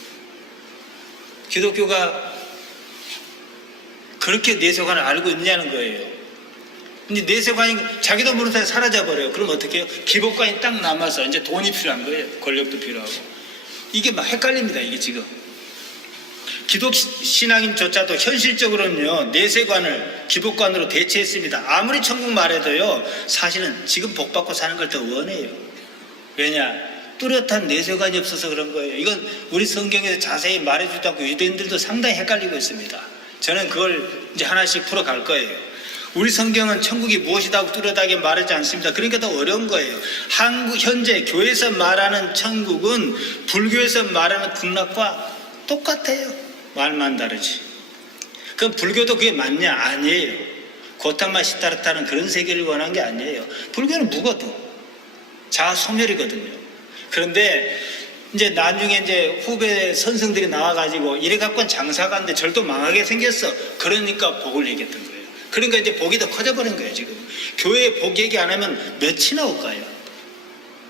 기독교가 그렇게 내세관을 알고 있냐는 거예요. 근데 내세관이 자기도 모르는 사이에 사라져버려요. 그럼 어떻게 해요? 기복관이 딱 남아서 이제 돈이 필요한 거예요. 권력도 필요하고. 이게 막 헷갈립니다. 이게 지금. 기독신앙인조차도 현실적으로는요 내세관을 기복관으로 대체했습니다. 아무리 천국 말해도요 사실은 지금 복받고 사는 걸 더 원해요. 왜냐? 뚜렷한 내세관이 없어서 그런 거예요. 이건 우리 성경에서 자세히 말해주지 않고 유대인들도 상당히 헷갈리고 있습니다. 저는 그걸 이제 하나씩 풀어갈 거예요. 우리 성경은 천국이 무엇이라고 뚜렷하게 말하지 않습니다. 그러니까 더 어려운 거예요. 현재 교회에서 말하는 천국은 불교에서 말하는 극락과 똑같아요. 말만 다르지. 그럼 불교도 그게 맞냐? 아니에요. 고탕마 시타르타는 그런 세계를 원한 게 아니에요. 불교는 무거든. 자소멸이거든요. 그런데 이제 나중에 이제 후배 선생들이 나와가지고 이래 갖고는 장사가 안 돼. 절도 망하게 생겼어. 그러니까 복을 얘기했던 거예요. 그러니까 이제 복이 더 커져버린 거예요, 지금. 교회에 복 얘기 안 하면 몇이 나올까요?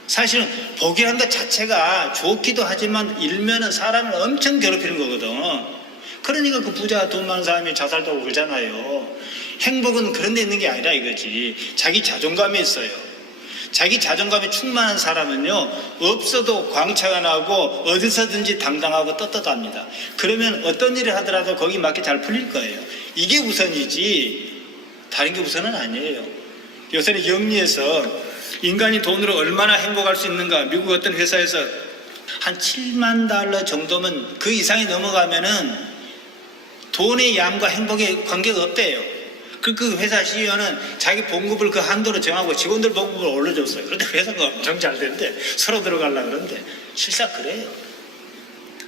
사실은 복이라는 것 자체가 좋기도 하지만 일면은 사람을 엄청 괴롭히는 거거든. 그러니까 그 부자 돈 많은 사람이 자살도 하고 그러잖아요. 행복은 그런 데 있는 게 아니라 이거지. 자기 자존감이 있어요. 자기 자존감이 충만한 사람은요, 없어도 광채가 나고 어디서든지 당당하고 떳떳합니다. 그러면 어떤 일을 하더라도 거기 맞게 잘 풀릴 거예요. 이게 우선이지 다른 게 우선은 아니에요. 요새는 영리에서 인간이 돈으로 얼마나 행복할 수 있는가, 미국 어떤 회사에서 한 7만 달러 정도면 그 이상이 넘어가면은 돈의 양과 행복에 관계가 없대요. 그 회사 CEO는 자기 봉급을 그 한도로 정하고 직원들 봉급을 올려줬어요. 그런데 회사가 엄청 잘 되는데 서로 들어가려고 그러는데 실상 그래요.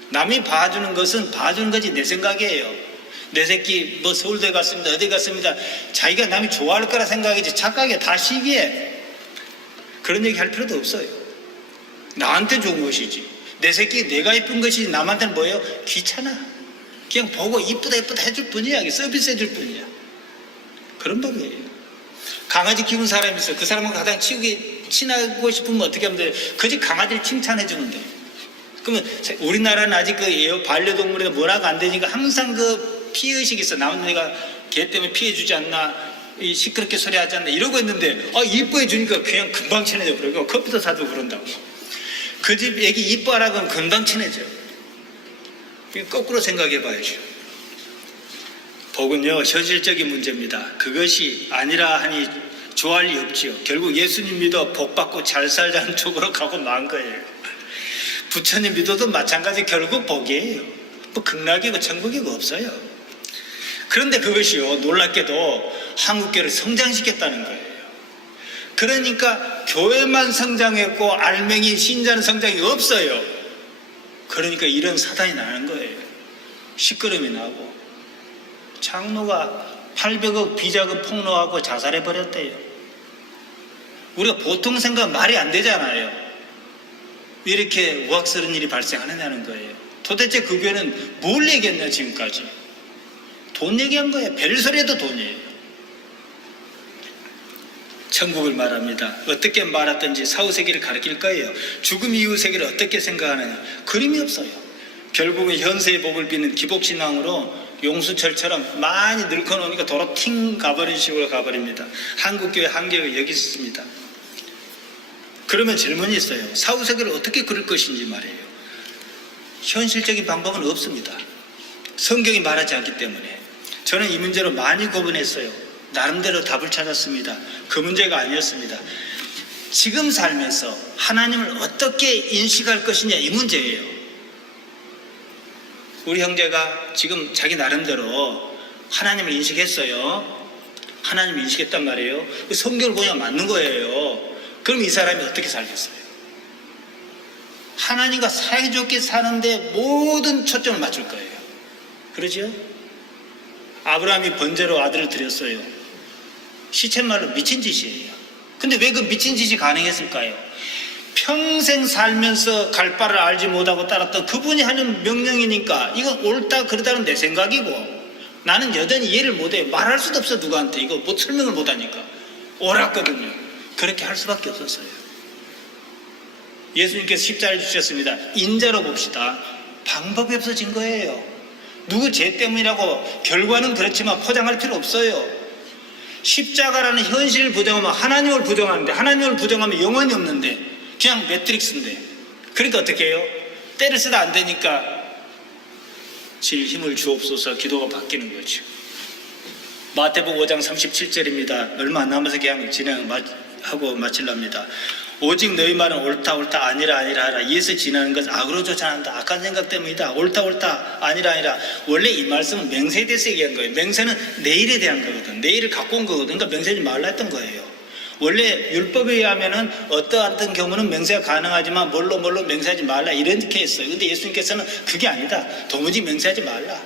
남이 봐주는 것은 봐주는 거지 내 생각이에요. 내 새끼 뭐 서울대 갔습니다. 어디 갔습니다. 자기가 남이 좋아할 거라 생각이지 착각해. 다 시기해. 그런 얘기 할 필요도 없어요. 나한테 좋은 것이지. 내 새끼 내가 이쁜 것이지 남한테는 뭐예요? 귀찮아. 그냥 보고 이쁘다 해줄 뿐이야. 서비스 해줄 뿐이야. 그런 법이에요. 강아지 키우는 사람이 있어. 그 사람은 가장 친하고 싶으면 어떻게 하면 돼요? 그 집 강아지를 칭찬해 주는데. 그러면 우리나라는 아직 그 반려동물에 뭐라고 안 되니까 항상 그 피해의식이 있어. 남은 애가 걔 때문에 피해 주지 않나, 시끄럽게 소리하지 않나 이러고 있는데 이뻐해 주니까 그냥 금방 친해져 버리고 커피도 사주고 그런다고. 그 집 애기 이뻐하라고 하면 금방 친해져. 거꾸로 생각해 봐야죠. 복은요, 현실적인 문제입니다. 그것이 아니라 하니 좋아할 리 없지요. 결국 예수님 믿어 복 받고 잘 살자는 쪽으로 가고 만 거예요. 부처님 믿어도 마찬가지 결국 복이에요. 뭐 극락이고 천국이고 없어요. 그런데 그것이요, 놀랍게도 한국교회를 성장시켰다는 거예요. 그러니까 교회만 성장했고 알맹이 신자는 성장이 없어요. 그러니까 이런 사단이 나는 거예요. 시끄러움이 나고. 장로가 800억 비자금 폭로하고 자살해버렸대요. 우리가 보통 생각 말이 안 되잖아요. 왜 이렇게 우악스러운 일이 발생하느냐는 거예요. 도대체 그 교회는 뭘 얘기했냐 지금까지. 돈 얘기한 거예요. 별소리에도 돈이에요. 천국을 말합니다. 어떻게 말하든지 사후세계를 가르칠 거예요. 죽음 이후 세계를 어떻게 생각하느냐. 그림이 없어요. 결국은 현세의 복을 비는 기복신앙으로 용수철처럼 많이 늙어놓으니까 도로 팅 가버린 식으로 가버립니다. 한국교회 한계가 여기 있습니다. 그러면 질문이 있어요. 사후세계를 어떻게 그릴 것인지 말이에요. 현실적인 방법은 없습니다. 성경이 말하지 않기 때문에. 저는 이 문제로 많이 고민했어요. 나름대로 답을 찾았습니다. 그 문제가 아니었습니다. 지금 살면서 하나님을 어떻게 인식할 것이냐 이 문제예요. 우리 형제가 지금 자기 나름대로 하나님을 인식했어요. 하나님을 인식했단 말이에요. 성경을 보냐 맞는 거예요. 그럼 이 사람이 어떻게 살겠어요? 하나님과 사이좋게 사는데 모든 초점을 맞출 거예요. 그러죠? 아브라함이 번제로 아들을 드렸어요. 시쳇말로 미친 짓이에요. 근데 왜 그 미친 짓이 가능했을까요? 평생 살면서 갈 바를 알지 못하고 따랐던 그분이 하는 명령이니까 이건 옳다 그러다는 내 생각이고 나는 여전히 이해를 못해요. 말할 수도 없어 누구한테. 이거 뭐 설명을 못하니까 옳았거든요. 그렇게 할 수밖에 없었어요. 예수님께서 십자가를 주셨습니다. 인자로 봅시다. 방법이 없어진 거예요. 누구 죄 때문이라고 결과는 그렇지만 포장할 필요 없어요. 십자가라는 현실을 부정하면 하나님을 부정하는데 하나님을 부정하면 영원히 없는데 그냥 매트릭스인데 그러니까 어떻게 해요? 때를 쓰다 안 되니까 질 힘을 주옵소서 기도가 바뀌는 거죠. 마태복음 5장 37절입니다. 얼마 안 남아서 그냥 진행하고 마치랍니다. 오직 너희 말은 옳다 옳다 아니라 아니라 하라. 이에서 지나는 것은 악으로 쫓아난다. 악한 생각 때문이다. 옳다 옳다 아니라 아니라. 원래 이 말씀은 맹세에 대해서 얘기한 거예요. 맹세는 내일에 대한 거거든. 내일을 갖고 온 거거든. 그러니까 맹세하지 말라 했던 거예요. 원래 율법에 의하면은 어떠한 경우는 맹세가 가능하지만 뭘로 맹세하지 말라 이렇게 했어요. 근데 예수님께서는 그게 아니다. 도무지 맹세하지 말라.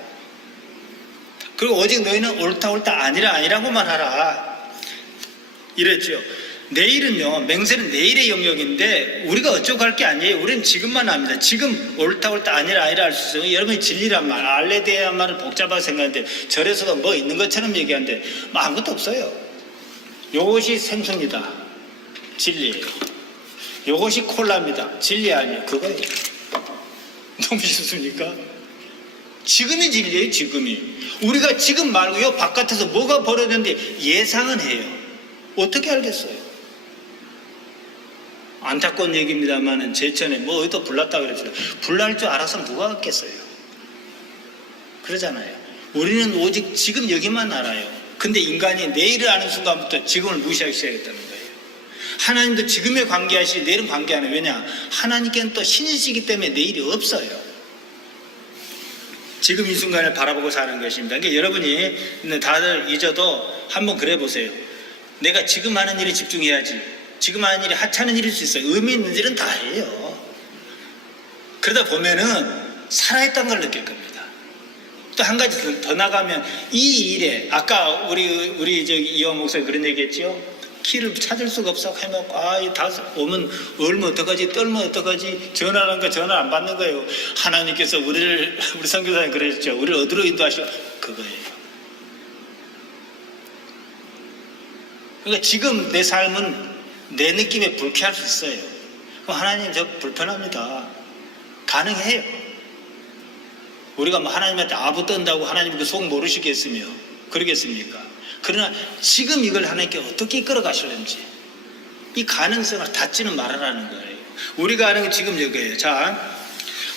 그리고 오직 너희는 옳다 옳다 아니라 아니라고만 하라 이랬죠. 내일은요, 맹세는 내일의 영역인데 우리가 어쩌고 할 게 아니에요. 우리는 지금만 합니다. 지금 옳다 옳다 아니라 아니라 할 수 있어요. 여러분이 진리란 말, 알레데이란 말을 복잡하게 생각하는데 절에서도 뭐 있는 것처럼 얘기하는데 뭐 아무것도 없어요. 요것이 생수입니다. 진리예요. 요것이 콜라입니다. 진리 아니에요. 그거예요. 너무 쉽습니까? 지금이 진리예요. 지금이. 우리가 지금 말고요, 바깥에서 뭐가 벌어졌는데 예상은 해요. 어떻게 알겠어요? 안타까운 얘기입니다만은 제천에 뭐 어디서 불났다 그랬어요. 불날 줄 알아서 누가 했겠어요? 그러잖아요. 우리는 오직 지금 여기만 알아요. 근데 인간이 내일을 아는 순간부터 지금을 무시하기 시작했다는 거예요. 하나님도 지금에 관계하시지 내일은 관계 안 해요. 왜냐? 하나님께는 또 신이시기 때문에 내일이 없어요. 지금 이 순간을 바라보고 사는 것입니다. 그러니까 여러분이 다들 잊어도 한번 그래 보세요. 내가 지금 하는 일에 집중해야지. 지금 하는 일이 하찮은 일일 수 있어요. 의미 있는 일은 다 해요. 그러다 보면은 살아있다는 걸 느낄 겁니다. 또 한 가지 더 나가면 이 일에 아까 우리 이영 목사님 그런 얘기했죠. 키를 찾을 수가 없어. 해먹고 다 오면 얼면 어떡하지, 떨면 어떡하지, 전화하는 거 전화 안 받는 거예요. 하나님께서 우리 선교사님 그랬죠. 우리를 어디로 인도하시오? 그거예요. 그러니까 지금 내 삶은 내 느낌에 불쾌할 수 있어요. 그럼 하나님 저 불편합니다. 가능해요. 우리가 뭐 하나님한테 아부 떤다고 하나님 그 속 모르시겠으며 그러겠습니까? 그러나 지금 이걸 하나님께 어떻게 이끌어 가실는지 이 가능성을 닫지는 말아라는 거예요. 우리가 하는 게 지금 이거예요. 자,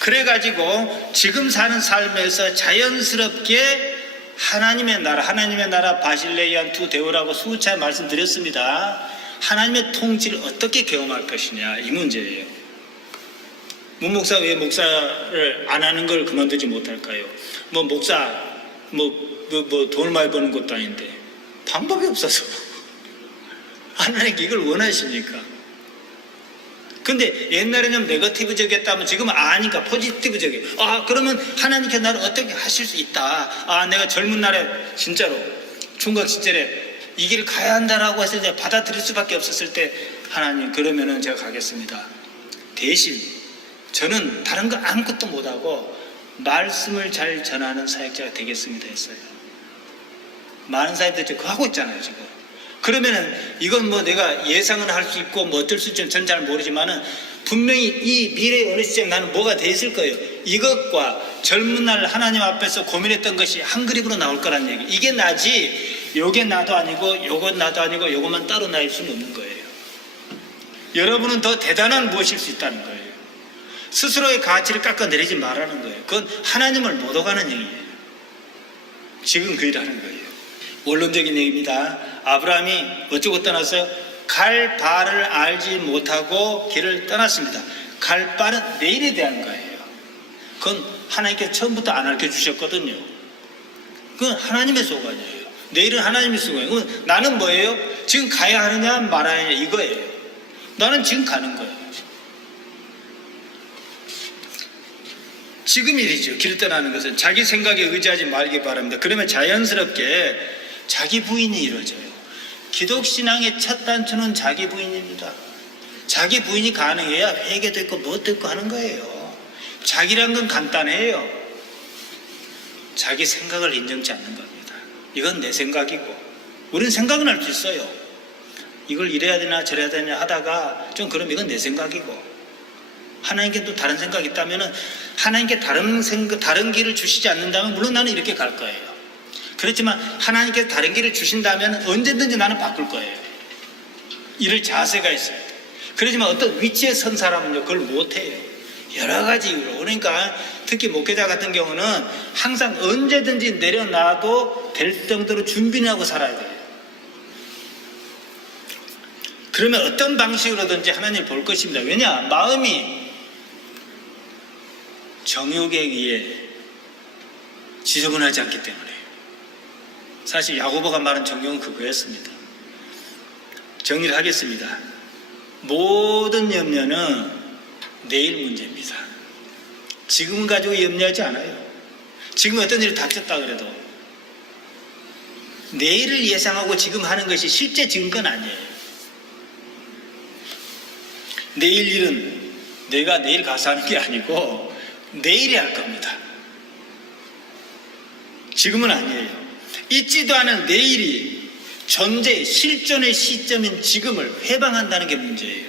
그래가지고 지금 사는 삶에서 자연스럽게 하나님의 나라 바실레이안 투 데오라고 수차례 말씀드렸습니다. 하나님의 통치를 어떻게 경험할 것이냐 이 문제예요. 문 목사 왜 목사를 안 하는 걸 그만두지 못할까요? 뭐 목사 뭐 돈을 많이 버는 것도 아닌데 방법이 없어서 하나님께 이걸 원하십니까? 근데 옛날에는 네거티브적이었다면 지금은 아니까 포지티브적이에요. 그러면 하나님께 나를 어떻게 하실 수 있다. 내가 젊은 날에 진짜로 총각 시절에 이 길을 가야 한다라고 했을 때 받아들일 수밖에 없었을 때 하나님 그러면은 제가 가겠습니다. 대신 저는 다른 거 아무것도 못하고 말씀을 잘 전하는 사역자가 되겠습니다 했어요. 많은 사역들이 그거 하고 있잖아요 지금. 그러면은 이건 뭐 내가 예상은 할 수 있고 뭐 어떨 수 있지는 전 잘 모르지만은 분명히 이 미래의 어느 시점 나는 뭐가 돼 있을 거예요. 이것과 젊은 날 하나님 앞에서 고민했던 것이 한 그림으로 나올 거란 얘기. 이게 나지 요게 나도 아니고 요건 나도 아니고 요것만 따로 나일 수는 없는 거예요. 여러분은 더 대단한 무엇일 수 있다는 거예요. 스스로의 가치를 깎아내리지 말라는 거예요. 그건 하나님을 못 오가는 얘기예요. 지금 그 일을 하는 거예요. 원론적인 얘기입니다. 아브라함이 어쩌고 떠났어요? 갈 바를 알지 못하고 길을 떠났습니다. 갈 바는 내일에 대한 거예요. 그건 하나님께서 처음부터 안 알려 주셨거든요. 그건 하나님의 소관이에요. 내일은 하나님의 소관이에요. 나는 뭐예요? 지금 가야 하느냐 말아야 하느냐 이거예요. 나는 지금 가는 거예요. 지금 일이죠. 길 떠나는 것은 자기 생각에 의지하지 말기 바랍니다. 그러면 자연스럽게 자기 부인이 이루어져요. 기독신앙의 첫 단추는 자기 부인입니다. 자기 부인이 가능해야 회개도 있고 뭣도 있고 하는 거예요. 자기란 건 간단해요. 자기 생각을 인정치 않는 겁니다. 이건 내 생각이고 우리는 생각은 할 수 있어요. 이걸 이래야 되나 저래야 되나 하다가 좀 그럼 이건 내 생각이고 하나님께 또 다른 생각이 있다면 하나님께 다른 길을 주시지 않는다면 물론 나는 이렇게 갈 거예요. 그렇지만 하나님께 다른 길을 주신다면 언제든지 나는 바꿀 거예요. 이럴 자세가 있어요. 그렇지만 어떤 위치에 선 사람은요 그걸 못해요. 여러 가지 이유로. 그러니까 특히 목회자 같은 경우는 항상 언제든지 내려놔도 될 정도로 준비를 하고 살아야 돼요. 그러면 어떤 방식으로든지 하나님을 볼 것입니다. 왜냐? 마음이 정욕에 의해 지저분하지 않기 때문에. 사실 야고보가 말한 정욕은 그거였습니다. 정리를 하겠습니다. 모든 염려는 내일 문제입니다. 지금 가지고 염려하지 않아요. 지금 어떤 일이 닥쳤다 그래도 내일을 예상하고 지금 하는 것이 실제 지금 건 아니에요. 내일 일은 내가 내일 가서 하는 게 아니고 내일이 할 겁니다. 지금은 아니에요. 있지도 않은 내일이 존재, 실존의 시점인 지금을 회방한다는 게 문제예요.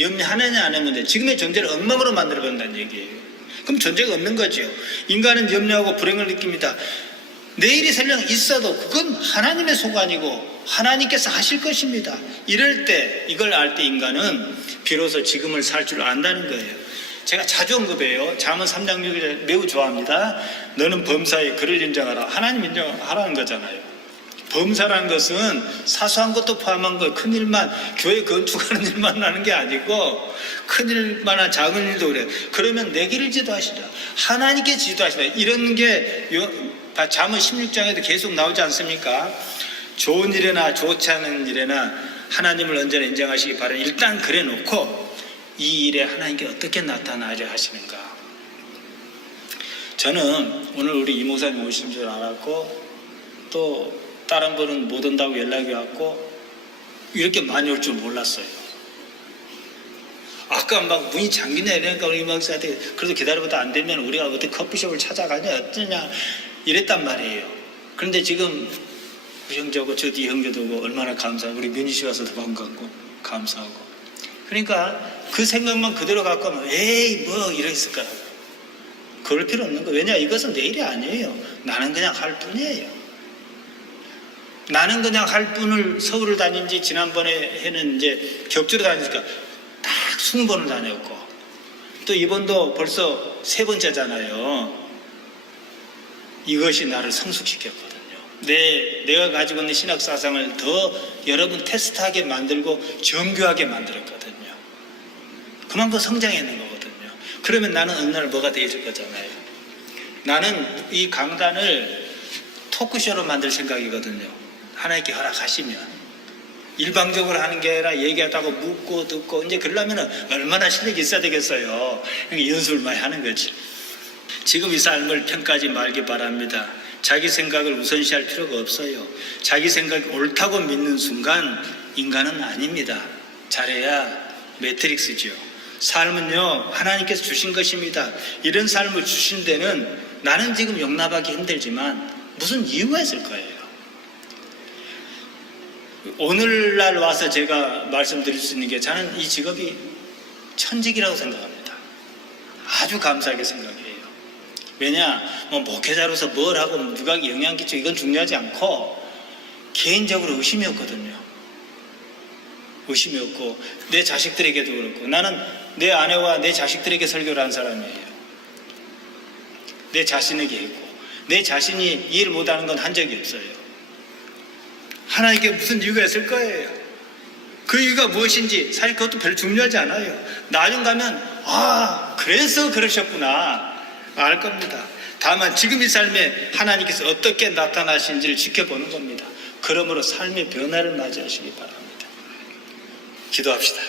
염려하느냐 안 하는 문제. 지금의 존재를 엉망으로 만들어간다는 얘기예요. 그럼 존재가 없는 거죠. 인간은 염려하고 불행을 느낍니다. 내일이 설령 있어도 그건 하나님의 소관이고 하나님께서 하실 것입니다. 이럴 때, 이걸 알 때 인간은 비로소 지금을 살 줄 안다는 거예요. 제가 자주 언급해요. 잠언 3장 6절 매우 좋아합니다. 너는 범사에 그를 인정하라. 하나님 인정하라는 거잖아요. 범사라는 것은 사소한 것도 포함한 거예요. 큰 일만, 교회 건축하는 일만 하는 게 아니고 큰 일만한 작은 일도 그래요. 그러면 내 길을 지도하시라. 하나님께 지도하시라. 이런 게 잠언 16장에도 계속 나오지 않습니까? 좋은 일이나 좋지 않은 일이나 하나님을 언제나 인정하시기 바랍니다. 일단 그래 놓고 이 일에 하나님께 어떻게 나타나려 하시는가. 저는 오늘 우리 이 목사님 오신 줄 알았고 또 다른 분은 못 온다고 연락이 왔고 이렇게 많이 올 줄 몰랐어요. 아까 막 문이 잠기네 이러니까 우리 목사한테 그래도 기다려보다 안 되면 우리가 어떻게 커피숍을 찾아가냐 어쩌냐 이랬단 말이에요. 그런데 지금 그 형제하고 저 뒤 형제도 오고 얼마나 감사하고 우리 민희 씨 와서도 반갑고 감사하고 그러니까 그 생각만 그대로 갖고 하면 에이 뭐 이랬을 거라고. 그럴 필요 없는 거예요. 왜냐 이것은 내 일이 아니에요. 나는 그냥 할 뿐이에요. 나는 그냥 할 뿐을 서울을 다닌 지 지난번에 해는 이제 격주로 다니니까 딱 20번을 다녔고 또 이번도 벌써 3번째잖아요. 이것이 나를 성숙시켰거든요. 내가 가지고 있는 신학 사상을 더 여러분 테스트하게 만들고 정교하게 만들었거든요. 그만큼 성장했는 거거든요. 그러면 나는 어느 날 뭐가 되어질 거잖아요. 나는 이 강단을 토크쇼로 만들 생각이거든요. 하나님께 허락하시면 일방적으로 하는 게 아니라 얘기하다가 묻고 듣고 이제 그러려면 얼마나 실력이 있어야 되겠어요. 그러니까 연습을 많이 하는 거지. 지금 이 삶을 평가하지 말기 바랍니다. 자기 생각을 우선시할 필요가 없어요. 자기 생각이 옳다고 믿는 순간 인간은 아닙니다. 잘해야 매트릭스죠. 삶은요 하나님께서 주신 것입니다. 이런 삶을 주신 데는 나는 지금 용납하기 힘들지만 무슨 이유가 있을 거예요. 오늘날 와서 제가 말씀드릴 수 있는 게 저는 이 직업이 천직이라고 생각합니다. 아주 감사하게 생각해요. 왜냐 뭐 목회자로서 뭘 하고 누가 영향 끼치고 이건 중요하지 않고 개인적으로 의심이 없거든요. 의심이 없고 내 자식들에게도 그렇고 나는 내 아내와 내 자식들에게 설교를 한 사람이에요. 내 자신에게 했고 내 자신이 이해를 못하는 건 한 적이 없어요. 하나님께 무슨 이유가 있을 거예요. 그 이유가 무엇인지 사실 그것도 별로 중요하지 않아요. 나중 가면 그래서 그러셨구나 알 겁니다. 다만 지금 이 삶에 하나님께서 어떻게 나타나시는지를 지켜보는 겁니다. 그러므로 삶의 변화를 맞이하시기 바랍니다. 기도합시다.